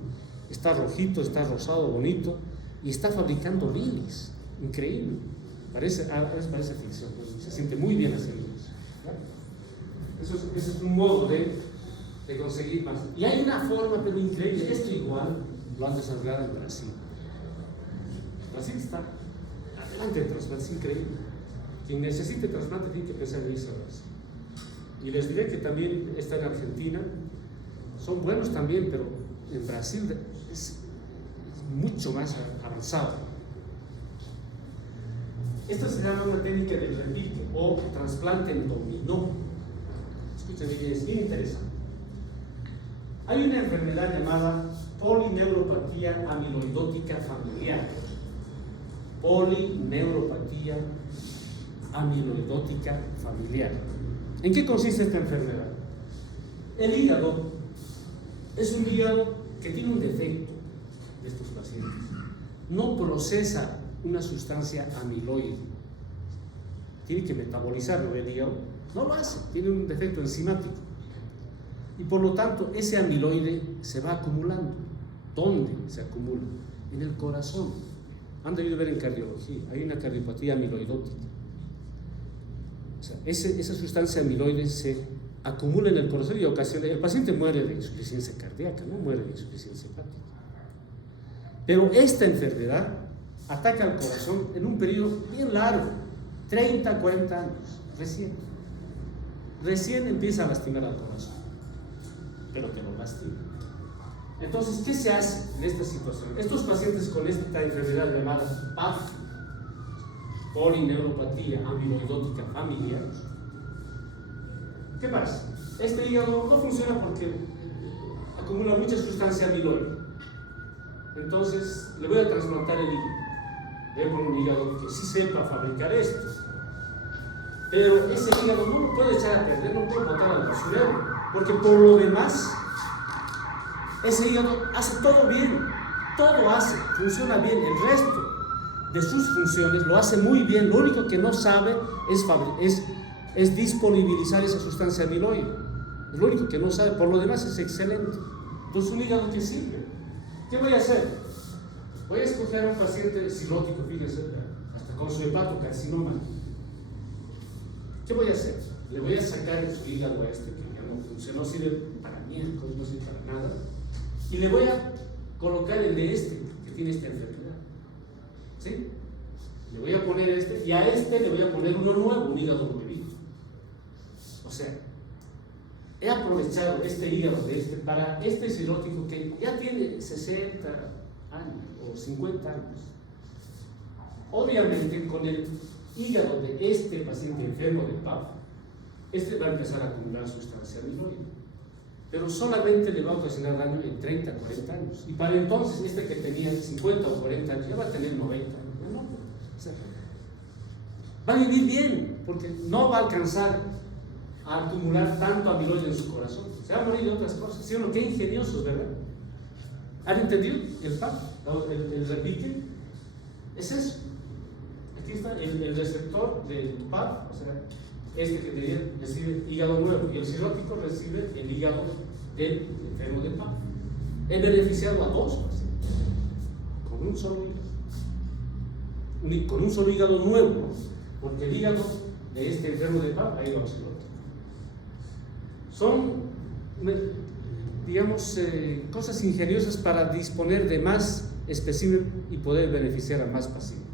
Está rojito, está rosado, bonito, y está fabricando bilis. Increíble. A veces parece ficción, pero se siente muy bien haciendo eso. ¿Verdad? Ese es un modo de conseguir más. Y hay una forma, pero increíble. Esto igual lo han desarrollado en Brasil. Brasil está adelante del trasplante, es increíble. Quien necesite trasplante tiene que pensar en irse a Brasil. Y les diré que también está en Argentina. Son buenos también, pero en Brasil es mucho más avanzado. Esta se llama una técnica del repique o trasplante en dominó. Escuchen bien, es bien interesante. Hay una enfermedad llamada polineuropatía amiloidótica familiar. Polineuropatía amiloidótica familiar. ¿En qué consiste esta enfermedad? El hígado es un hígado que tiene un defecto de estos pacientes. No procesa una sustancia amiloide. Tiene que metabolizarlo el hígado. No lo hace, tiene un defecto enzimático. Y por lo tanto, ese amiloide se va acumulando. ¿Dónde se acumula? En el corazón. Han debido ver en cardiología, hay una cardiopatía amiloidótica. O sea, esa sustancia amiloide se acumula en el corazón y ocasiona. El paciente muere de insuficiencia cardíaca, no muere de insuficiencia hepática. Pero esta enfermedad ataca al corazón en un periodo bien largo, 30, 40 años, recién empieza a lastimar al corazón, pero te lo lastima. Entonces, ¿qué se hace en esta situación? Estos pacientes con esta enfermedad llamada PAF, polineuropatía amiloidótica familiar, ¿qué pasa? Este hígado no funciona porque acumula mucha sustancia amiloide. Entonces, le voy a trasplantar el hígado. Le voy a poner un hígado que sí sepa fabricar esto. Pero ese hígado no lo puedo echar a perder, no puedo botar al basurero, porque por lo demás, ese hígado hace todo bien, todo hace, funciona bien. El resto de sus funciones lo hace muy bien. Lo único que no sabe es disponibilizar esa sustancia amiloide. Es lo único que no sabe, por lo demás es excelente. Entonces, un hígado que sirve. ¿Qué voy a hacer? Voy a escoger a un paciente cirrótico, fíjense, hasta con su hepatocarcinoma. ¿Qué voy a hacer? Le voy a sacar su hígado a este que ya no funciona, no sirve para miércoles, no sirve para nada, y le voy a colocar el de este que tiene esta enfermedad. ¿Sí? Le voy a poner este, y a este le voy a poner uno nuevo, un hígado nuevito. O sea, he aprovechado este hígado de este para este cirrótico que ya tiene 60 años o 50 años. Obviamente, con el hígado de este paciente enfermo de PAF, este va a empezar a acumular sustancia amiloide, pero solamente le va a ocasionar daño en 30, 40 años. Y para entonces, este que tenía 50 o 40 años, ya va a tener 90 años. No, o sea, va a vivir bien, porque no va a alcanzar a acumular tanto amiloide en su corazón. Se va a morir de otras cosas. ¿Sí o no? Qué ingeniosos, ¿verdad? ¿Han entendido el PAF? El repique. Es eso. Aquí está el receptor del PAF, o sea, este que tenía, recibe hígado nuevo, y el cirrótico recibe el hígado del enfermo de PAF. He beneficiado a dos pacientes con un solo hígado. Con un solo hígado nuevo, ¿no? Porque el hígado de este enfermo de PAF ha ido al cirrótico. Son, digamos, cosas ingeniosas para disponer de más espécimen y poder beneficiar a más pacientes.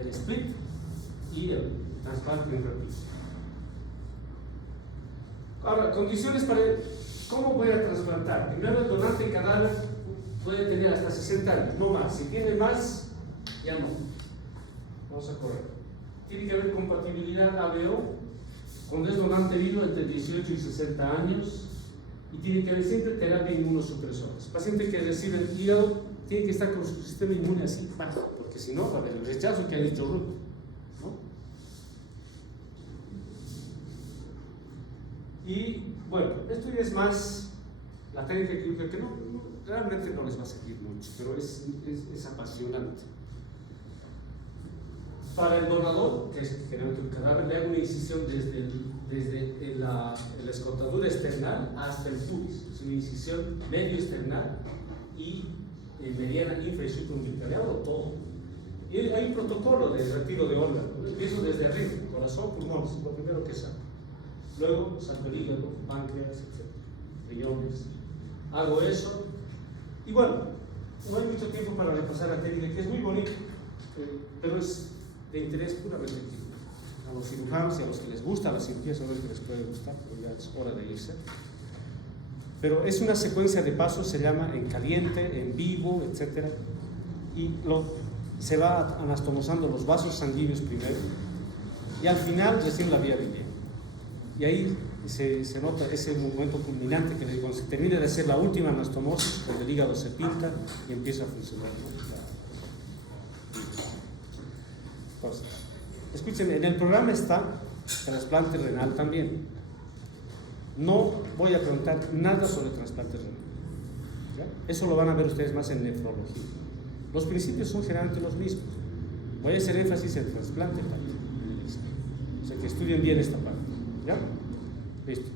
El split y el trasplante en ratito. Ahora, condiciones para cómo voy a trasplantar. Primero, el donante de cadáver puede tener hasta 60 años, no más. Si tiene más, ya no. Vamos a correr. Tiene que haber compatibilidad ABO, cuando es donante vivo entre 18 y 60 años, y tiene que haber siempre terapia inmunosupresora. El paciente que recibe el hígado tiene que estar con su sistema inmune así bajo, porque si no va a haber el rechazo que ha dicho Ruth, ¿no? Y bueno, esto ya es más la técnica quirúrgica que realmente no les va a servir mucho, pero es apasionante. Para el donador, que es generalmente un cadáver, le hago una incisión desde la escotadura external hasta el pubis. Es una incisión medio external y mediana infra y supraumbilical. Le hago todo. Y hay un protocolo de retiro de órgano. Empiezo desde arriba, corazón, pulmones, lo primero que saco. Luego saco el hígado, páncreas, etc. Riñones. Hago eso. Y bueno, no hay mucho tiempo para repasar la técnica, que es muy bonita, pero es de interés puramente quirúrgico. A los cirujanos y a los que les gusta la cirugía, seguro que les puede gustar, pero ya es hora de irse. Pero es una secuencia de pasos, se llama en caliente, en vivo, etc. Y se va anastomosando los vasos sanguíneos primero, y al final recién la vía biliar. Y ahí se nota ese momento culminante que cuando se termina de hacer la última anastomosis, cuando el hígado se pinta y empieza a funcionar, ¿no? Entonces, escuchen, en el programa está trasplante renal también. No voy a preguntar nada sobre trasplante renal, ¿ya? Eso lo van a ver ustedes más en nefrología. Los principios son generalmente los mismos. Voy a hacer énfasis en trasplante también. O sea, que estudien bien esta parte, ¿ya? Listo.